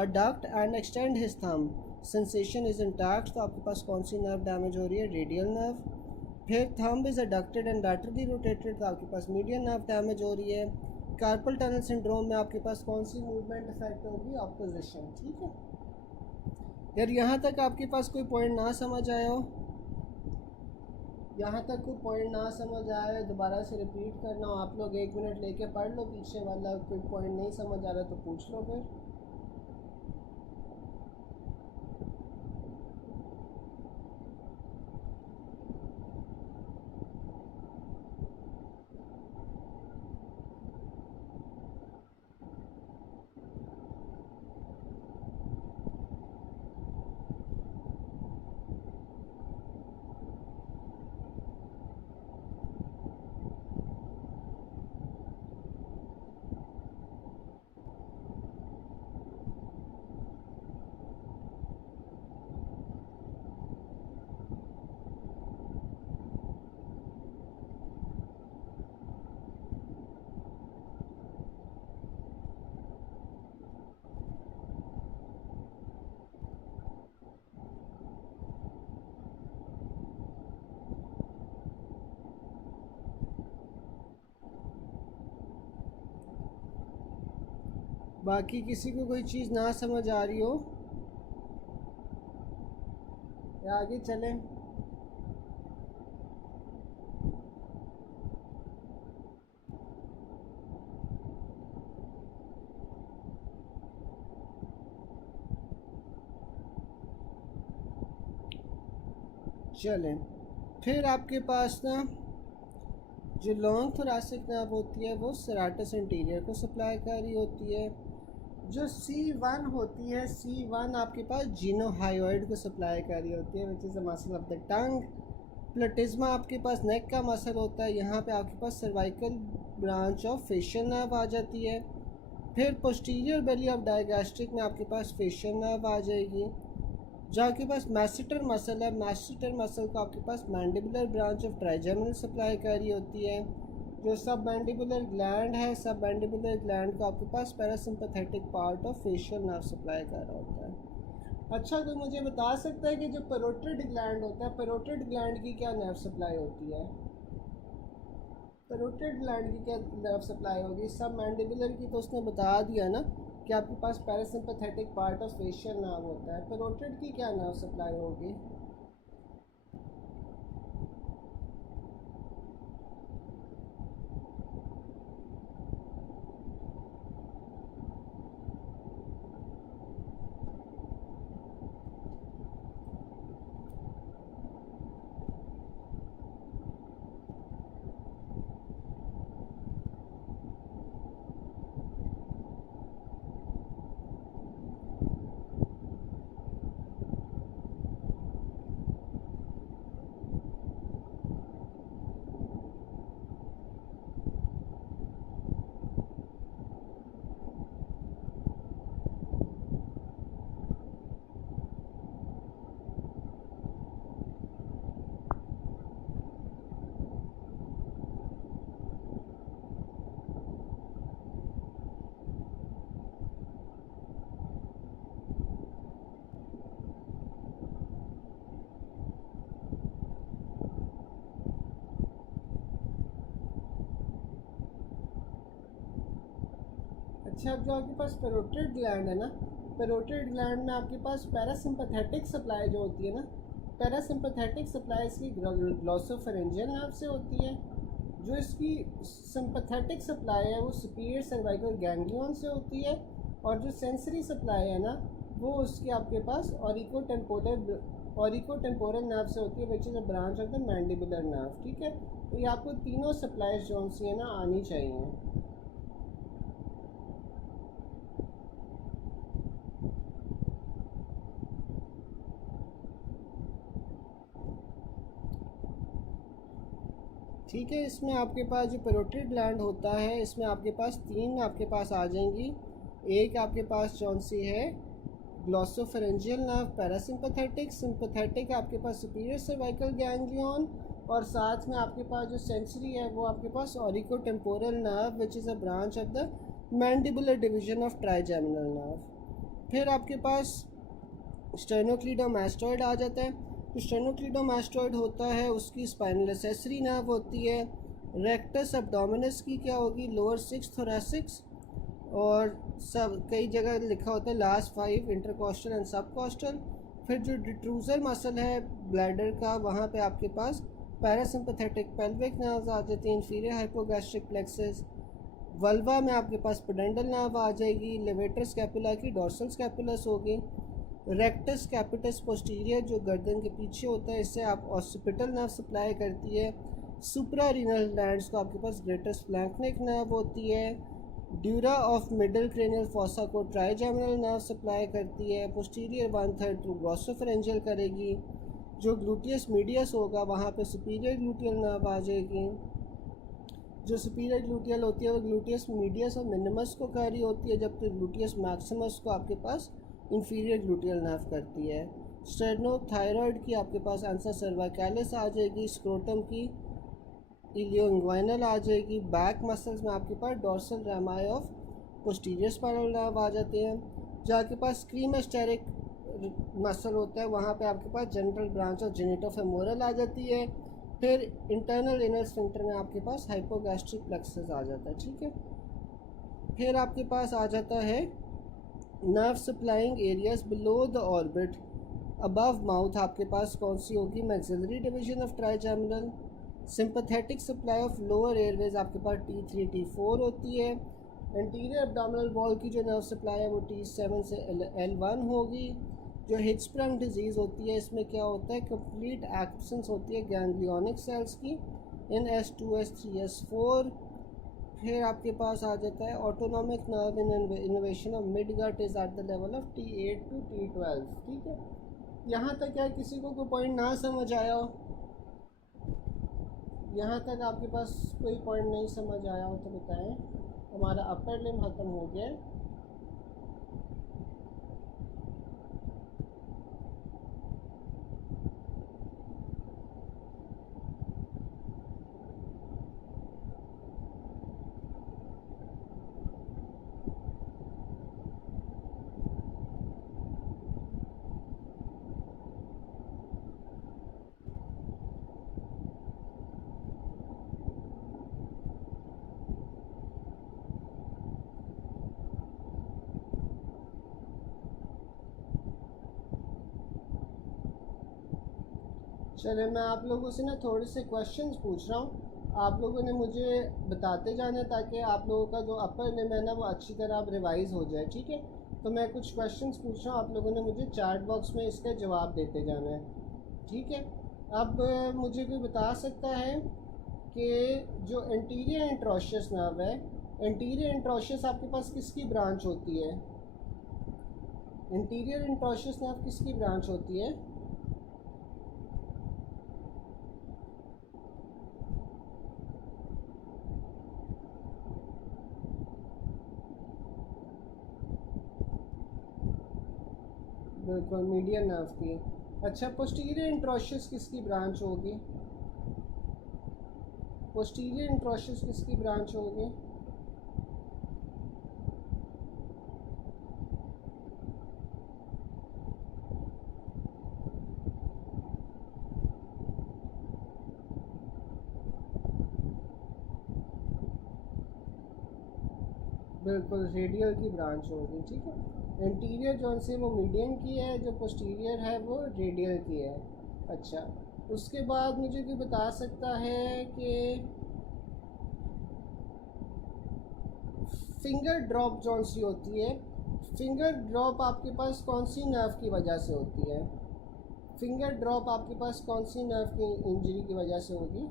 adduct and extend his thumb. Sensation is intact. तो आपके पास कौन सी nerve damage हो रही है? radial nerve. फिर thumb is adducted and laterally rotated, तो आपके पास medial nerve डैमेज हो रही है। कार्पल टनल सिंड्रोम में आपके पास कौन सी मूवमेंट इफेक्ट होगी? ऑपोजिशन। ठीक है यार, यहाँ तक आपके पास कोई पॉइंट ना समझ आया हो, यहाँ तक कोई पॉइंट ना समझ आया है दोबारा से रिपीट करना हो, आप लोग 1 मिनट लेके पढ़ लो, पीछे वाला कोई पॉइंट नहीं समझ आ रहा तो पूछ लो फिर। बाकी किसी को कोई चीज़ ना समझ आ रही हो या आगे चलें? चलें, फिर आपके पास ना जो लॉन्ग थोरासिक नर्व होती है वो सेराटस इंटीरियर को सप्लाई कर रही होती है। जो C1 होती है, C1 आपके पास जीनोहायोइड को सप्लाई कर रही होती है, which is the muscle of the tongue. प्लेटिज्मा आपके पास नेक का मसल होता है, यहाँ पे आपके पास cervical branch of facial nerve आ जाती है। फिर पोस्टीरियर बेली ऑफ डायगैस्ट्रिक में आपके पास फेशियल नर्व आ जाएगी। जो आपके पास मैसेटर मसल है, मैसेटर मसल को आपके पास mandibular branch of trigeminal supply कर रही होती है। जो सब मैंडिबुलर ग्लैंड है, सब मैंडिबुलर ग्लैंड को आपके पास parasympathetic part of facial nerve supply कर रहा होता है। अच्छा, तो मुझे बता सकता है कि जो पैरोटिड ग्लैंड होता है, पैरोटिड ग्लैंड की क्या नर्व सप्लाई होती है? पैरोटिड ग्लैंड की क्या नर्व सप्लाई होगी? सब मैंडिबुलर की तो उसने बता दिया ना कि आपके पास parasympathetic part of facial nerve होता है। पैरोटिड की क्या नर्व सप्लाई होगी? अच्छा, अब जो आपके पास पैरोटिड ग्लैंड है ना, पैरोटिड ग्लैंड में आपके पास पैरासिम्पैथेटिक सप्लाई जो होती है ना, पैरासिम्पैथेटिक सप्लाई इसकी ग्लॉसोफेरेंजियल नर्व से होती है। जो इसकी सिंपैथेटिक सप्लाई है वो सुपीरियर सर्वाइकल गैंग्लियन से होती है। और जो सेंसरी सप्लाई है ना, वो उसकी आपके पास ऑरिकोटेम्पोरल नर्व से होती है, विच is a branch of the mandibular nerve. ठीक है, तो ये आपको तीनों सप्लाईज जो सी है ना आनी चाहिए। ठीक है, इसमें आपके पास जो पैरोटिड ग्लैंड होता है, इसमें आपके पास तीन आपके पास आ जाएंगी। एक आपके पास कौन सी है? ग्लॉसोफेरेंजियल नर्व पैरासिम्पैथेटिक, सिंपैथेटिक आपके पास सुपीरियर सर्वाइकल गैंग्लियन, और साथ में आपके पास जो सेंसरी है वो आपके पास auriculotemporal nerve, which is a branch of the mandibular division of trigeminal nerve. फिर आपके पास स्टेर्नोक्लीडोमास्टॉइड आ जाता है। जो स्टेर्नोक्लीडोमास्टॉइड होता है उसकी स्पाइनल एसेसरी नर्व होती है। रेक्टस एब्डोमिनस की क्या होगी? लोअर 6 थोरैसिक्स, और सब कई जगह लिखा होता है लास्ट 5 इंटरकोस्टल एंड सबकोस्टल। फिर जो डिट्रूजर मसल है ब्लैडर का, वहाँ पे आपके पास पैरासिम्पैथेटिक पेल्विक नर्व्स आ जाती हैं, इंफीरियर हाइपोगैस्ट्रिक प्लेक्सस। वल्वा में आपके पास पेडेंटल नर्व आ जाएगी, लेवेटर स्कैपुला की डोर्सल स्कैपुलस होगी। रेक्टस कैपिटस पोस्टीरियर जो गर्दन के पीछे होता है, इससे आप ऑसिपिटल नर्व सप्लाई करती है। सुप्रा रीनल ग्लैंड्स को आपके पास ग्रेटर स्प्लैंक्निक नर्व होती है। Dura of middle cranial fossa को ट्राइजेमिनल नर्व सप्लाई करती है। पोस्टीरियर 1/3 थ्रू ग्लॉसोफेरेंजियल करेगी। जो ग्लूटियस मीडियस होगा वहाँ पे सुपीरियर ग्लूटियल नर्व आ जाएगी। जो सुपीरियर ग्लूटियल होती है वो ग्लूटियस मीडियस और मिनिमस को कर रही होती है, जबकि ग्लूटियस मैक्सिमस को आपके पास इंफीरियर ग्लूटियल नर्व करती है। स्टेर्नोथायरॉयड की आपके पास आंसर सर्वाइकैलिस आ जाएगी। स्क्रोटम की इलियोइंग्वाइनल आ जाएगी। बैक मसल्स में आपके पास dorsal rami of posterior spinal nerve आ जाते हैं। जो आपके पास क्रीमेस्टेरिक मसल होता है वहाँ पे आपके पास जनरल ब्रांच ऑफ जेनिटोफेमोरल आ जाती है। फिर इंटरनल इनर स्फिंक्टर में आपके पास हाइपोगैस्ट्रिक प्लेक्सस आ जाता है। ठीक है, फिर आपके पास आ जाता है nerve supplying areas below the orbit above mouth. आपके पास कौन सी होगी? Maxillary division of trigeminal. Sympathetic supply of lower Airways आपके पास T3 T4 होती है। एंटीरियर एब्डोमिनल वॉल की जो नर्व सप्लाई है वो T7 से L1 होगी। जो हिट्सप्रंग डिजीज़ होती है इसमें क्या होता है, कंप्लीट एब्सेंस होती है गैंग्लियोनिक सेल्स की इन S2S3S4। फिर आपके पास आ जाता है autonomic nerve innervation of mid gut is at the level of T8 to T12। ठीक है, यहाँ तक क्या किसी को कोई पॉइंट ना समझ आया हो? यहाँ तक आपके पास कोई पॉइंट नहीं समझ आया हो तो बताएं। हमारा अपर लिम्ब ख़त्म हो गया। चले, मैं आप लोगों से ना थोड़े से क्वेश्चंस पूछ रहा हूँ, आप लोगों ने मुझे बताते जाना ताकि आप लोगों का जो अपर लिम्ब है ना वो अच्छी तरह अब रिवाइज़ हो जाए। ठीक है, तो मैं कुछ क्वेश्चंस पूछ रहा हूँ, आप लोगों ने मुझे चैट बॉक्स में इसका जवाब देते जाना है। ठीक है, अब मुझे कोई बता सकता है कि जो एंटीरियर इंट्रोशियस नर्व है, एंटीरियर इंट्रोशियस आपके पास किसकी ब्रांच होती है? इंटीरियर इंट्रोशियस नर्व किसकी ब्रांच होती है? बिल्कुल, मीडियन नर्व की। अच्छा, पोस्टीरियर इंट्रोशियस किसकी ब्रांच होगी? पोस्टीरियर इंट्रोशियस किसकी ब्रांच होगी? बिल्कुल, रेडियल की ब्रांच होगी। ठीक है, एंटीरियर जो से वो मीडियन की है, जो पोस्टीरियर है वो रेडियल की है। अच्छा, उसके बाद मुझे कोई बता सकता है कि फिंगर ड्रॉप जौन सी होती है, फिंगर ड्रॉप आपके पास कौन सी नर्व की वजह से होती है? फिंगर ड्रॉप आपके पास कौन सी नर्व की इंजरी की वजह से होगी?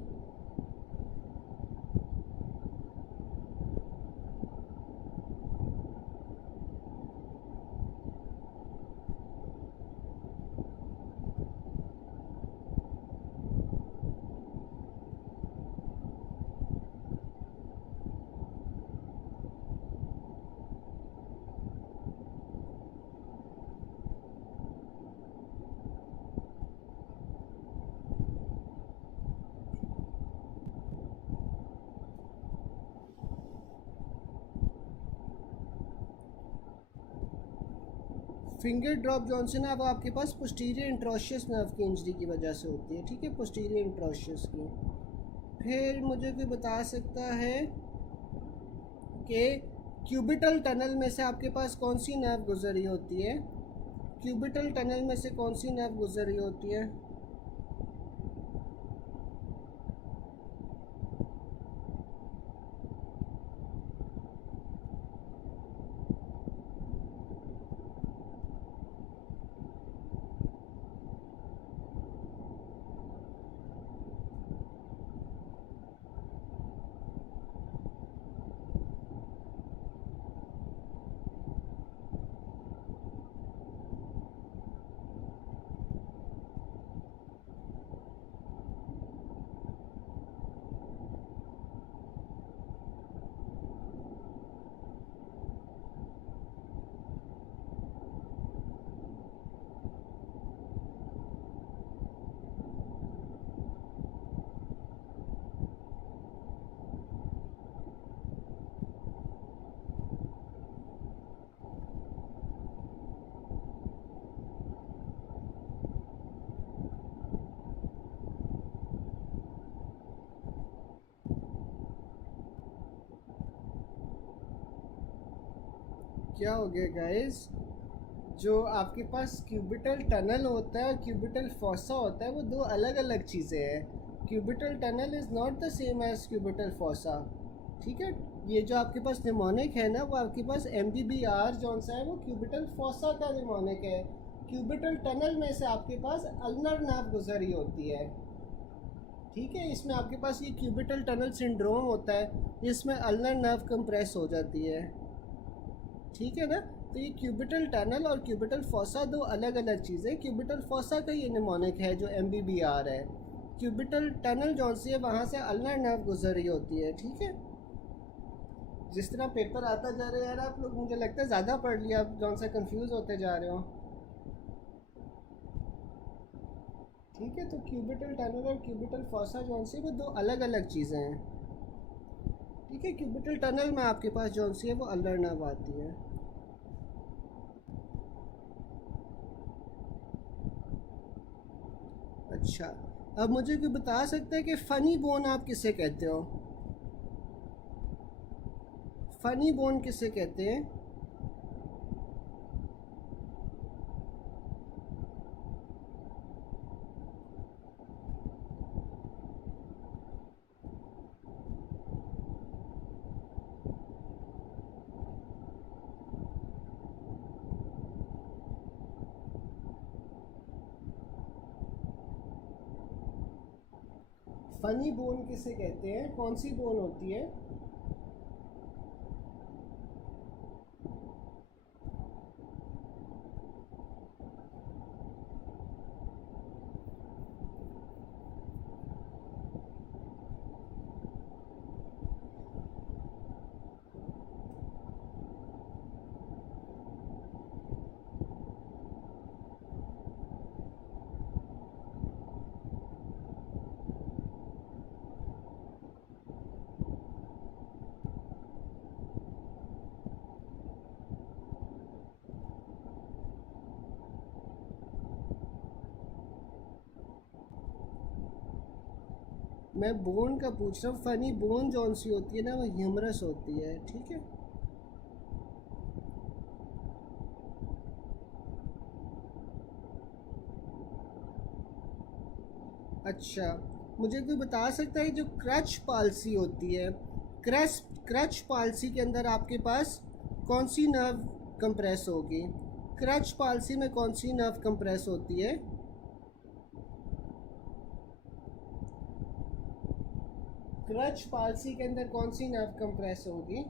फिंगर ड्रॉप जॉनसन है वो आपके पास पोस्टीरियर इंट्रोशियस नर्व की इंजरी की वजह से होती है। ठीक है, पोस्टीरियर इंट्रोशियस की। फिर मुझे कोई बता सकता है कि क्यूबिटल टनल में से आपके पास कौन सी नर्व गुजर रही होती है? क्यूबिटल टनल में से कौन सी नर्व गुजर रही होती है? क्या हो गया गाइस? जो आपके पास क्यूबिटल टनल होता है और क्यूबिटल फॉसा होता है वो दो अलग अलग चीज़ें हैं। Cubital tunnel is not the same as cubital fossa. ठीक है, ये जो आपके पास निमोनिक है ना वो आपके पास MBBR जौन सा है वो क्यूबिटल फॉसा का निमोनिक है। क्यूबिटल टनल में से आपके पास अल्नर नर्व गुजर रही होती है। ठीक है, इसमें आपके पास ये क्यूबिटल टनल सिंड्रोम होता है, इसमें अल्नर नर्व कंप्रेस हो जाती है। ठीक है ना। तो ये क्यूबिटल टनल और क्यूबिटल फोसा दो अलग अलग चीज़ें। क्यूबिटल फोसा का ये निमोनिक है जो MBBR है। क्यूबिटल टनल जो सी है वहाँ से अल्नर नर्व गुजर रही होती है। ठीक है, जिस तरह पेपर आता जा रहा है यार, आप लोग मुझे लगता है ज़्यादा पढ़ लिया, आप जौन सा कंफ्यूज होते जा रहे हो। ठीक है, तो क्यूबिटल टनल और क्यूबिटल फोसा जौन सी वो दो अलग अलग चीज़ें हैं। ठीक है, क्यूबिटल टनल में आपके पास जौन सी है वो अल्नर नर्व आती है। अच्छा, अब मुझे कोई बता सकता है कि फ़नी बोन आप किसे कहते हो? फ़नी बोन किसे कहते हैं? फ़नी बोन किसे कहते हैं? कौन सी बोन होती है? मैं बोन का पूछ रहा हूँ। फ़नी बोन जौन सी होती है ना वो ह्यूमरस होती है। ठीक है, अच्छा, मुझे कोई बता सकता है जो क्रच पालसी होती है, क्रच क्रच पालसी के अंदर आपके पास कौन सी नर्व कंप्रेस होगी? क्रच पालसी में कौन सी नर्व कंप्रेस होती है? क्रच पालसी के अंदर कौन सी नर्व कंप्रेस होगी?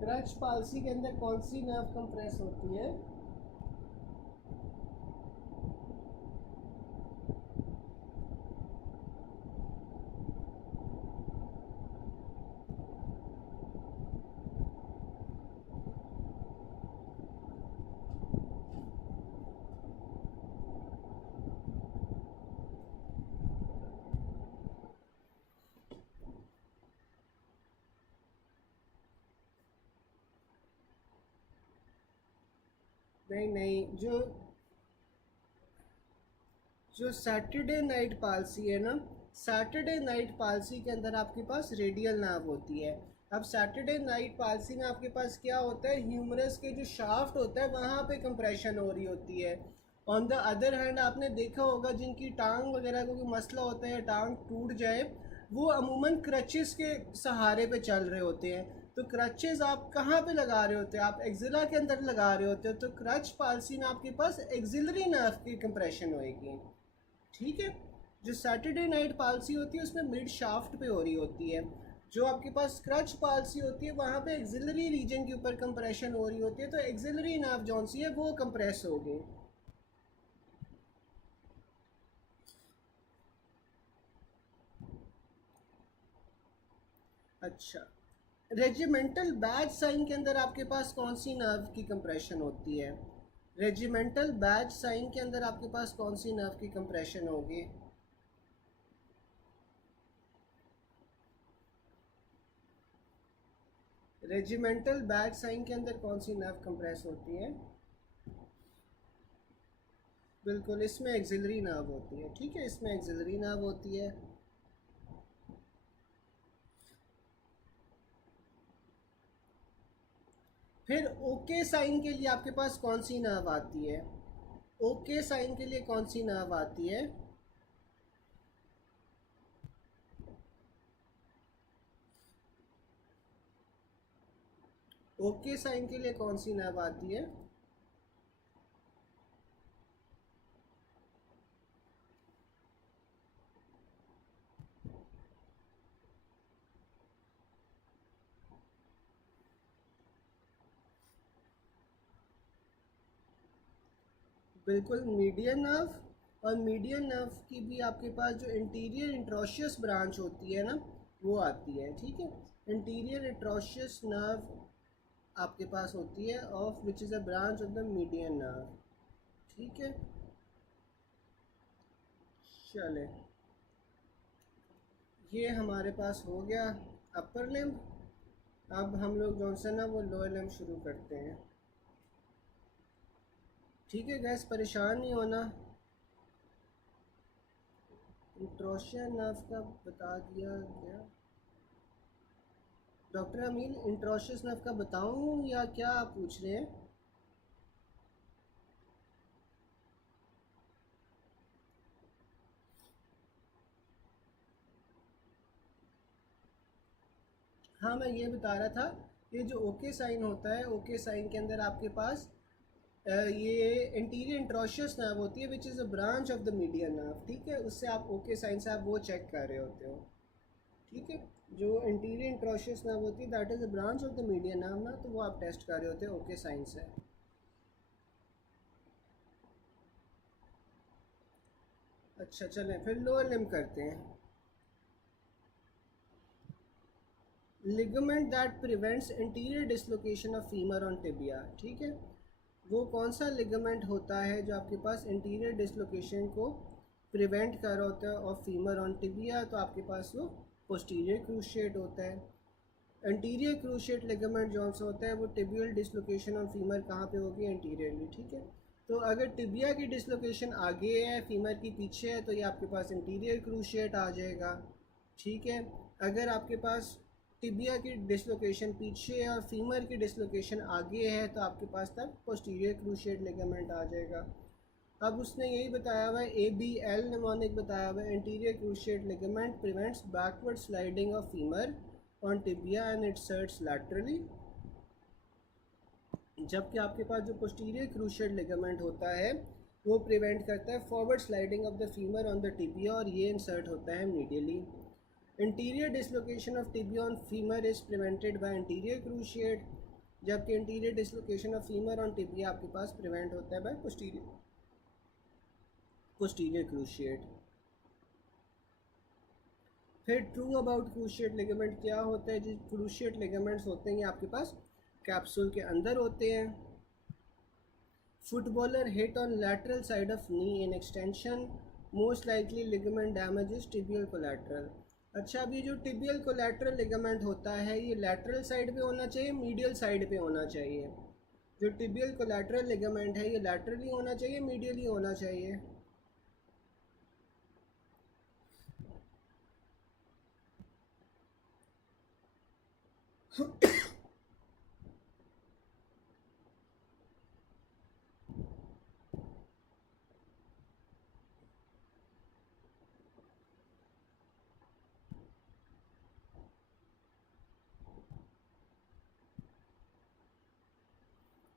क्रच पालसी के अंदर कौन सी नर्व कंप्रेस होती है? नहीं नहीं, जो जो सैटरडे नाइट पालसी है ना, सैटरडे नाइट पालसी के अंदर आपके पास रेडियल नर्व होती है। अब सैटरडे नाइट पालसी में आपके पास क्या होता है, ह्यूमरस के जो शाफ्ट होता है वहाँ पे कंप्रेशन हो रही होती है। ऑन द अदर हैंड आपने देखा होगा जिनकी टांग वगैरह को कोई मसला होता है या टांग टूट जाए, वो अमूमन क्रचेस के सहारे पे चल रहे होते हैं। तो क्रचेस आप कहाँ पे लगा रहे होते हैं? आप एक्जिला के अंदर लगा रहे होते हो। तो क्रच पालसी में आपके पास एक्सिलरी नर्व की कंप्रेशन होएगी। ठीक है, जो सैटरडे नाइट पालसी होती है उसमें मिड शाफ्ट पे हो रही होती है। जो आपके पास क्रच पालसी होती है वहाँ पे एक्सिलरी रीजन के ऊपर कंप्रेशन हो रही होती है, तो एक्सिलरी नर्व जौन सी है वो कंप्रेस हो गई। अच्छा, रेजिमेंटल बैच साइन के अंदर आपके पास कौन सी नर्व की कंप्रेशन होती है? रेजिमेंटल बैच साइन के अंदर आपके पास कौन सी नर्व की कंप्रेशन होगी? रेजिमेंटल बैच साइन के अंदर कौन सी नर्व कंप्रेस होती है? बिल्कुल, इसमें एक्सिलरी नर्व होती है। ठीक है, इसमें एक्सिलरी नर्व होती है। फिर ओके साइन के लिए आपके पास कौन सी नर्व आती है? ओके साइन के लिए कौन सी नर्व आती है? ओके साइन के लिए कौन सी नर्व आती है? बिल्कुल मीडियन नर्व। और मीडियन नर्व की भी आपके पास जो इंटीरियर इंट्रोशियस ब्रांच होती है ना, वो आती है, ठीक है। इंटीरियर इंट्रोशियस नर्व आपके पास होती है, of which is a branch of the median nerve, ठीक है। चले, ये हमारे पास हो गया अपर लिम्ब। अब हम लोग जो सा ना वो लोअर लिम्ब शुरू करते हैं, ठीक है गैस, परेशान नहीं होना। इंट्रोशिया नर्व का बता दिया गया। डॉक्टर अमीन, इंट्रोशियस नर्व का बताऊं या क्या आप पूछ रहे हैं? हाँ, मैं ये बता रहा था, ये जो ओके साइन होता है, ओके साइन के अंदर आपके पास ये इंटीरियर इंट्रोशियस नर्व होती है विच is a branch of the median nerve, ठीक है। उससे आप ओके साइन से आप वो चेक कर रहे होते हो, ठीक है। जो इंटीरियर इंट्रोशियस नर्व होती है that is a branch of the median nerve ना, तो वो आप टेस्ट कर रहे होते हो ओके साइन से। अच्छा चलें, फिर लोअर लिम्ब करते हैं। Ligament that prevents interior dislocation of femur on tibia, ठीक है। वो कौन सा लिगामेंट होता है जो आपके पास इंटीरियर डिसलोकेशन को प्रिवेंट कर रहा होता है ऑफ फीमर ऑन टिबिया? तो आपके पास वो पोस्टीरियर क्रूशिएट होता है। इंटीरियर क्रूशिएट लिगामेंट जो सा होता है वो टिबियल डिसलोकेशन ऑफ फीमर कहाँ पे होगी? इंटीरियरली, ठीक है। तो अगर टिबिया की डिसलोकेशन आगे है, फीमर की पीछे है, तो ये आपके पास इंटीरियर क्रूशिएट आ जाएगा, ठीक है। अगर आपके पास टिबिया की डिसलोकेशन पीछे है और फीमर की डिसलोकेशन आगे है, तो आपके पास तब पोस्टीरियर क्रूशिएट लिगामेंट आ जाएगा। अब उसने यही बताया हुआ है, ABL निमोनिक बताया हुआ है, anterior cruciate ligament prevents backward sliding of femur on tibia and it starts laterally. जबकि आपके पास जो पोस्टीरियर क्रूशिएट लिगामेंट होता है वो प्रिवेंट करता है forward sliding of the femur on the tibia, और ये इंसर्ट होता है medially. Interior dislocation of tibia on femur is prevented by interior cruciate, जबकि interior dislocation of femur on tibia आपके पास प्रिवेंट होता है बाय पोस्टीरियर क्रूशिएट। फिर ट्रू अबाउट क्रूशिएट लिगामेंट क्या होता है? जो क्रूशिएट लिगामेंट्स होते हैं ये आपके पास कैप्सूल के अंदर होते हैं। Footballer hit on lateral side of knee in extension, most likely ligament damages tibial collateral. अच्छा, अभी जो टिबियल कोलैटरल लिगामेंट होता है ये लैटरल साइड पे होना चाहिए, मीडियल साइड पे होना चाहिए? जो टिबियल कोलैटरल लिगामेंट है ये लैटरली होना चाहिए, मीडियली होना चाहिए?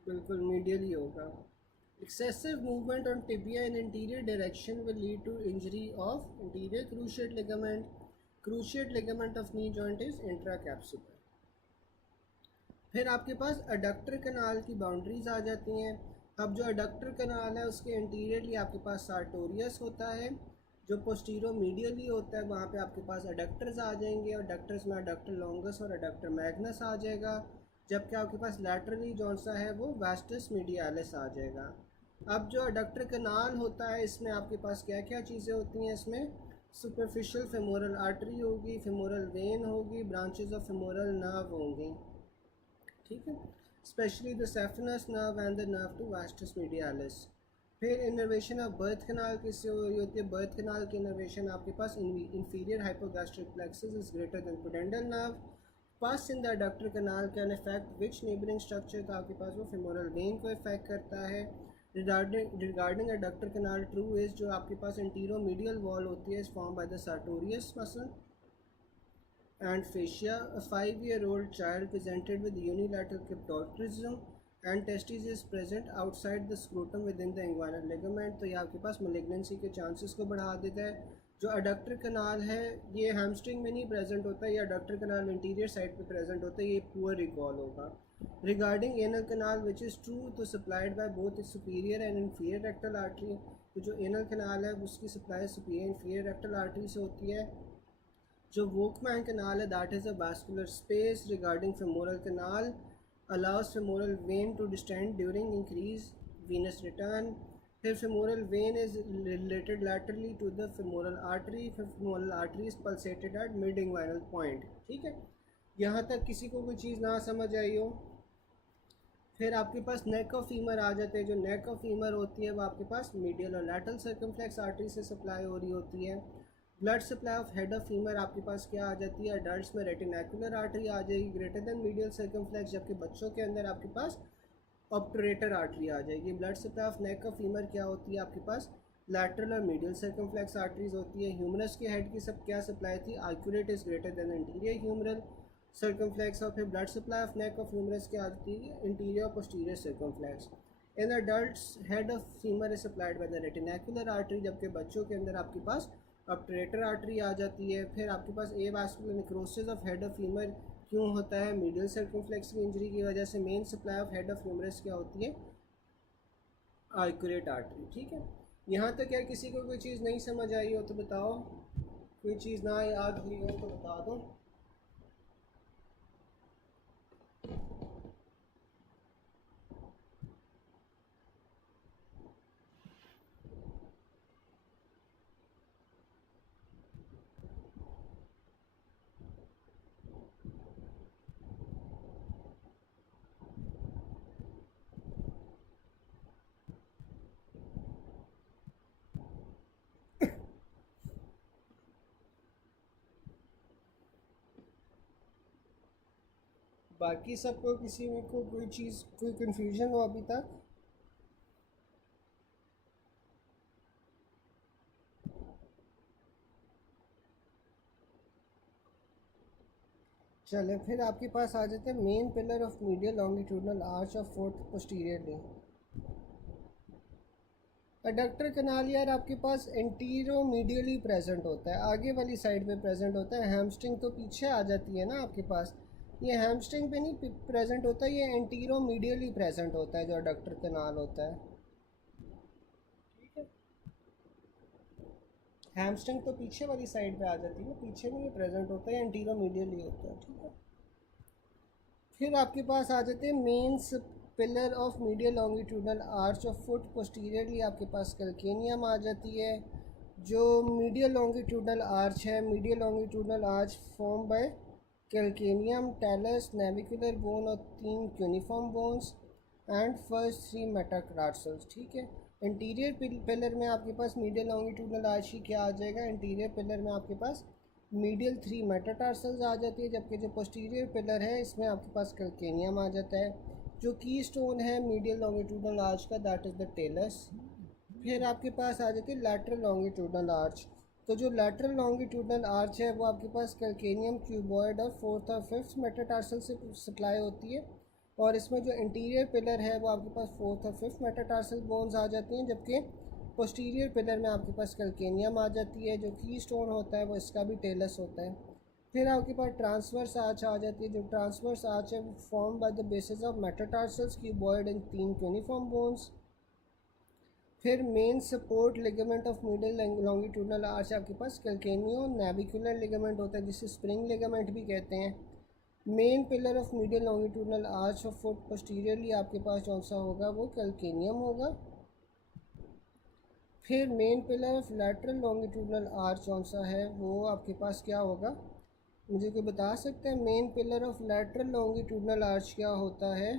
बिल्कुल मीडियल ही होगा। Excessive movement on tibia in anterior direction will lead to injury of anterior cruciate ligament. Cruciate ligament of knee joint is intracapsular। फिर आपके पास अडक्टर कनाल की बाउंड्रीज आ जाती हैं। अब जो अडक्टर कनाल है उसके इंटीरियरली आपके पास सार्टोरियस होता है, जो पोस्टीरो मीडियली होता है वहाँ पे आपके पास अडक्टर्स आ जाएंगे, और अडक्टर्स में अडक्टर लॉन्गस और अडक्टर मैग्नस आ जाएगा। जबकि आपके पास लैटरली जौन सा है वो वास्टस मीडियालिस आ जाएगा। अब जो अडक्टर कनाल होता है इसमें आपके पास क्या क्या चीज़ें होती हैं? इसमें सुपरफिशियल फेमोरल आर्टरी होगी, फेमोरल वेन होगी, ब्रांचेस ऑफ फेमोरल नर्व होंगी, ठीक है। Specially the saphenous nerve and the nerve to vastus medialis. फिर इनर्वेशन ऑफ बर्थ कनाल किससे हो रही होती है? बर्थ कनाल की इनर्वेशन आपके पास inferior hypogastric plexus is greater than pudendal nerve, pass in the adductor canal can affect which neighbouring structure, तो आपके पास वो फेमोरल वेन को इफेक्ट करता है। Regarding adductor canal true is, जो आपके पास एंटीरोमीडियल वॉल होती है is form by the sartorius muscle and fascia. A 5-year-old child presented with unilateral cryptorchidism and testes is present outside the scrotum within the inguinal ligament, तो ये आपके पास malignancy के chances को बढ़ा देता है। जो अडक्टर कनाल है ये हैमस्ट्रिंग में नहीं प्रेजेंट होता, ये अडक्टर कनाल इंटीरियर साइड पे प्रेजेंट होता है, ये पुअर रिकॉल होगा। Regarding anal canal which is true, तो supplied by both superior and inferior rectal artery, तो जो एनल कनाल है उसकी supply superior inferior rectal artery से होती है। जो वोकमैन कनाल है that is a vascular space. Regarding femoral canal allows femoral vein to distend during increase venous return. फिर femoral vein is related laterally to the femoral artery, फिर femoral artery is pulsated at mid inguinal point. ठीक है, यहाँ तक किसी को कोई चीज़ ना समझ आई हो। फिर आपके पास नेक ऑफ फीमर आ जाते हैं। जो नेक ऑफ फीमर होती है वो आपके पास मीडियल और लैटरल सर्कमफ्लेक्स आर्टरी से सप्लाई हो रही होती है। Blood supply of head of femur आपके पास क्या आ जाती है, अडल्ट्स में रेटिनैकुलर आर्टरी आ जाएगी ग्रेटर देन मीडियल सर्कमफ्लेक्स, जबकि बच्चों के अंदर आपके पास ऑब्टरेटर आर्टरी आ जाएगी। Blood supply of neck of femur क्या होती है, आपके पास लैटरल और मीडियल सर्कमफ्लेक्स आर्टरीज होती है। ह्यूमरस के हेड की सब क्या सप्लाई थी, arcuate is greater than interior humeral circumflex. और फिर blood supply of neck of humerus क्या आती है, interior posterior circumflex. In adults head of femur is supplied by the retinacular artery, जबकि बच्चों के अंदर आपके पास ऑब्टरेटर आर्टरी आ जाती है। फिर आपके पास avascular necrosis of head of femur क्यों होता है, मीडियल सर्कमफ्लेक्स की इंजरी की वजह से। Main supply of head of humerus क्या होती है, आर्क्यूरेट आर्टरी। ठीक है, यहाँ तक यार किसी को कोई चीज़ नहीं समझ आई हो तो बताओ, कोई चीज़ ना याद हुई हो तो बता दो। बाकी सबको किसी में को कोई चीज़ कोई कन्फ्यूजन हो अभी तक? चले फिर आपके पास आ जाते हैं main pillar of medial longitudinal arch of foot posteriorly. Adductor canal यार आपके पास एंटीरो मीडियली प्रेजेंट होता है, आगे वाली साइड पे प्रेजेंट होता है। हैमस्ट्रिंग तो पीछे आ जाती है ना आपके पास, ये हैमस्ट्रिंग पे नहीं प्रेजेंट होता, ये एंटीरो मीडियली प्रेजेंट होता है जो अडक्टर कनाल होता है। ठीक है, हैमस्ट्रिंग तो पीछे वाली साइड पे आ जाती है, पीछे नहीं प्रेजेंट होता है, एंटीरो मीडियली होता है। ठीक है, फिर आपके पास आ जाते हैं mains pillar of medial longitudinal arch of foot posteriorly आपके पास कैल्केनियम आ जाती है। जो मीडियल लॉन्गिट्यूडनल आर्च है, medial longitudinal arch form by calcaneum, talus, navicular bone और 3 cuneiform bones and first 3 metatarsals. ठीक है, इंटीरियर पिलर में आपके पास मीडियल लॉन्गिट्यूडनल आर्च ही क्या आ जाएगा, इंटीरियर पिलर में आपके पास मीडियल 3 मेटाटार्सल्स आ जाती है, जबकि जो पोस्टीरियर पिलर है इसमें आपके पास कैल्केनियम आ जाता है। जो की स्टोन है मीडियल लॉन्गिट्यूडनल आर्च का दैट इज़ द टेलस। फिर आपके पास आ जाती है लैटरल लॉन्गिट्यूडनल आर्च। तो जो लैटरल लॉन्गिट्यूडनल आर्च है वो आपके पास कैल्केनियम क्यूबॉइड और 4th और 5th मेटाटार्सल से सप्लाई होती है। और इसमें जो इंटीरियर पिलर है वो आपके पास 4th और 5th मेटाटार्सल बोन्स आ जाती हैं, जबकि पोस्टीरियर पिलर में आपके पास कैल्केनियम आ जाती है। जो की स्टोन होता है वो इसका भी टेलस होता है। फिर आपके पास ट्रांसवर्स आर्च आ जाती है। जो ट्रांसवर्स आर्च है वो form by the bases of metatarsals cuboid in 3 uniform bones. फिर main support ligament of middle longitudinal arch आपके पास कैल्केनियो नेविकुलर लिगामेंट होता है, जिसे स्प्रिंग लिगामेंट भी कहते हैं। Main pillar of middle longitudinal arch of foot posteriorly आपके पास कौन सा होगा, वो कैल्केनियम होगा। फिर main pillar of lateral longitudinal arch कौन सा है, वो आपके पास क्या होगा, मुझे कोई बता सकते हैं main pillar of lateral longitudinal arch क्या होता है?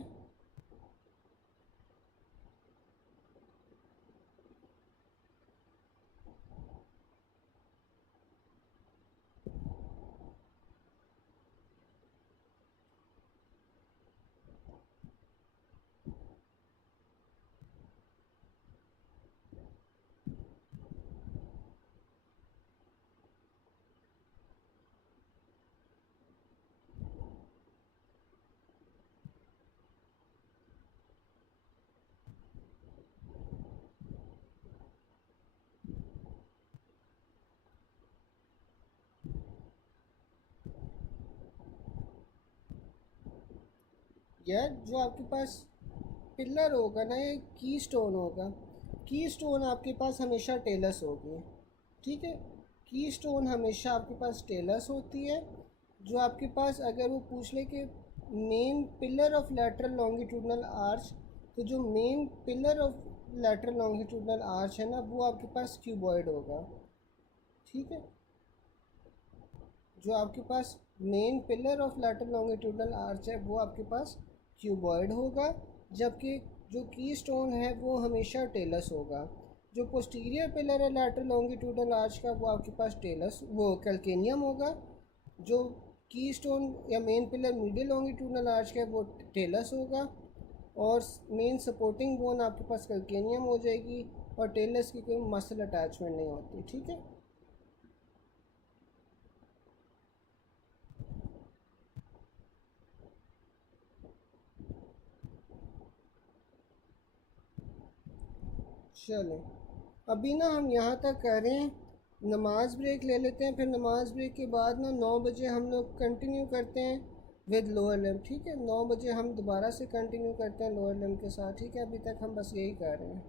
यार जो आपके पास पिलर होगा ना, ये की स्टोन होगा। की स्टोन आपके पास हमेशा टेलस होगी, ठीक है। की स्टोन हमेशा आपके पास टेलस होती है। जो आपके पास अगर वो पूछ ले कि main pillar of lateral longitudinal arch, तो जो main pillar of lateral longitudinal arch है ना, वो आपके पास क्यूबॉइड होगा, ठीक है। जो आपके पास main pillar of lateral longitudinal arch है वो आपके पास क्यूबॉइड होगा, जबकि जो की स्टोन है वो हमेशा टेलस होगा। जो पोस्टीरियर पिलर है लैटरल लॉन्गिट्यूडनल आर्च का, वो आपके पास टेलस वो कैल्केनियम होगा। जो की स्टोन या main pillar medial longitudinal arch का है वो टेलस होगा, और मेन सपोर्टिंग बोन आपके पास कैल्केनियम हो जाएगी, और टेलस की कोई मसल अटैचमेंट नहीं होती, ठीक है। चलें, अभी ना हम यहाँ तक कर रहे हैं, नमाज ब्रेक ले लेते हैं, फिर नमाज ब्रेक के बाद ना 9 बजे हम लोग कंटिन्यू करते हैं विद लोअर लिम्ब, ठीक है। 9 बजे हम दोबारा से कंटिन्यू करते हैं लोअर लिम्ब के साथ, ठीक है। अभी तक हम बस यही कर रहे हैं।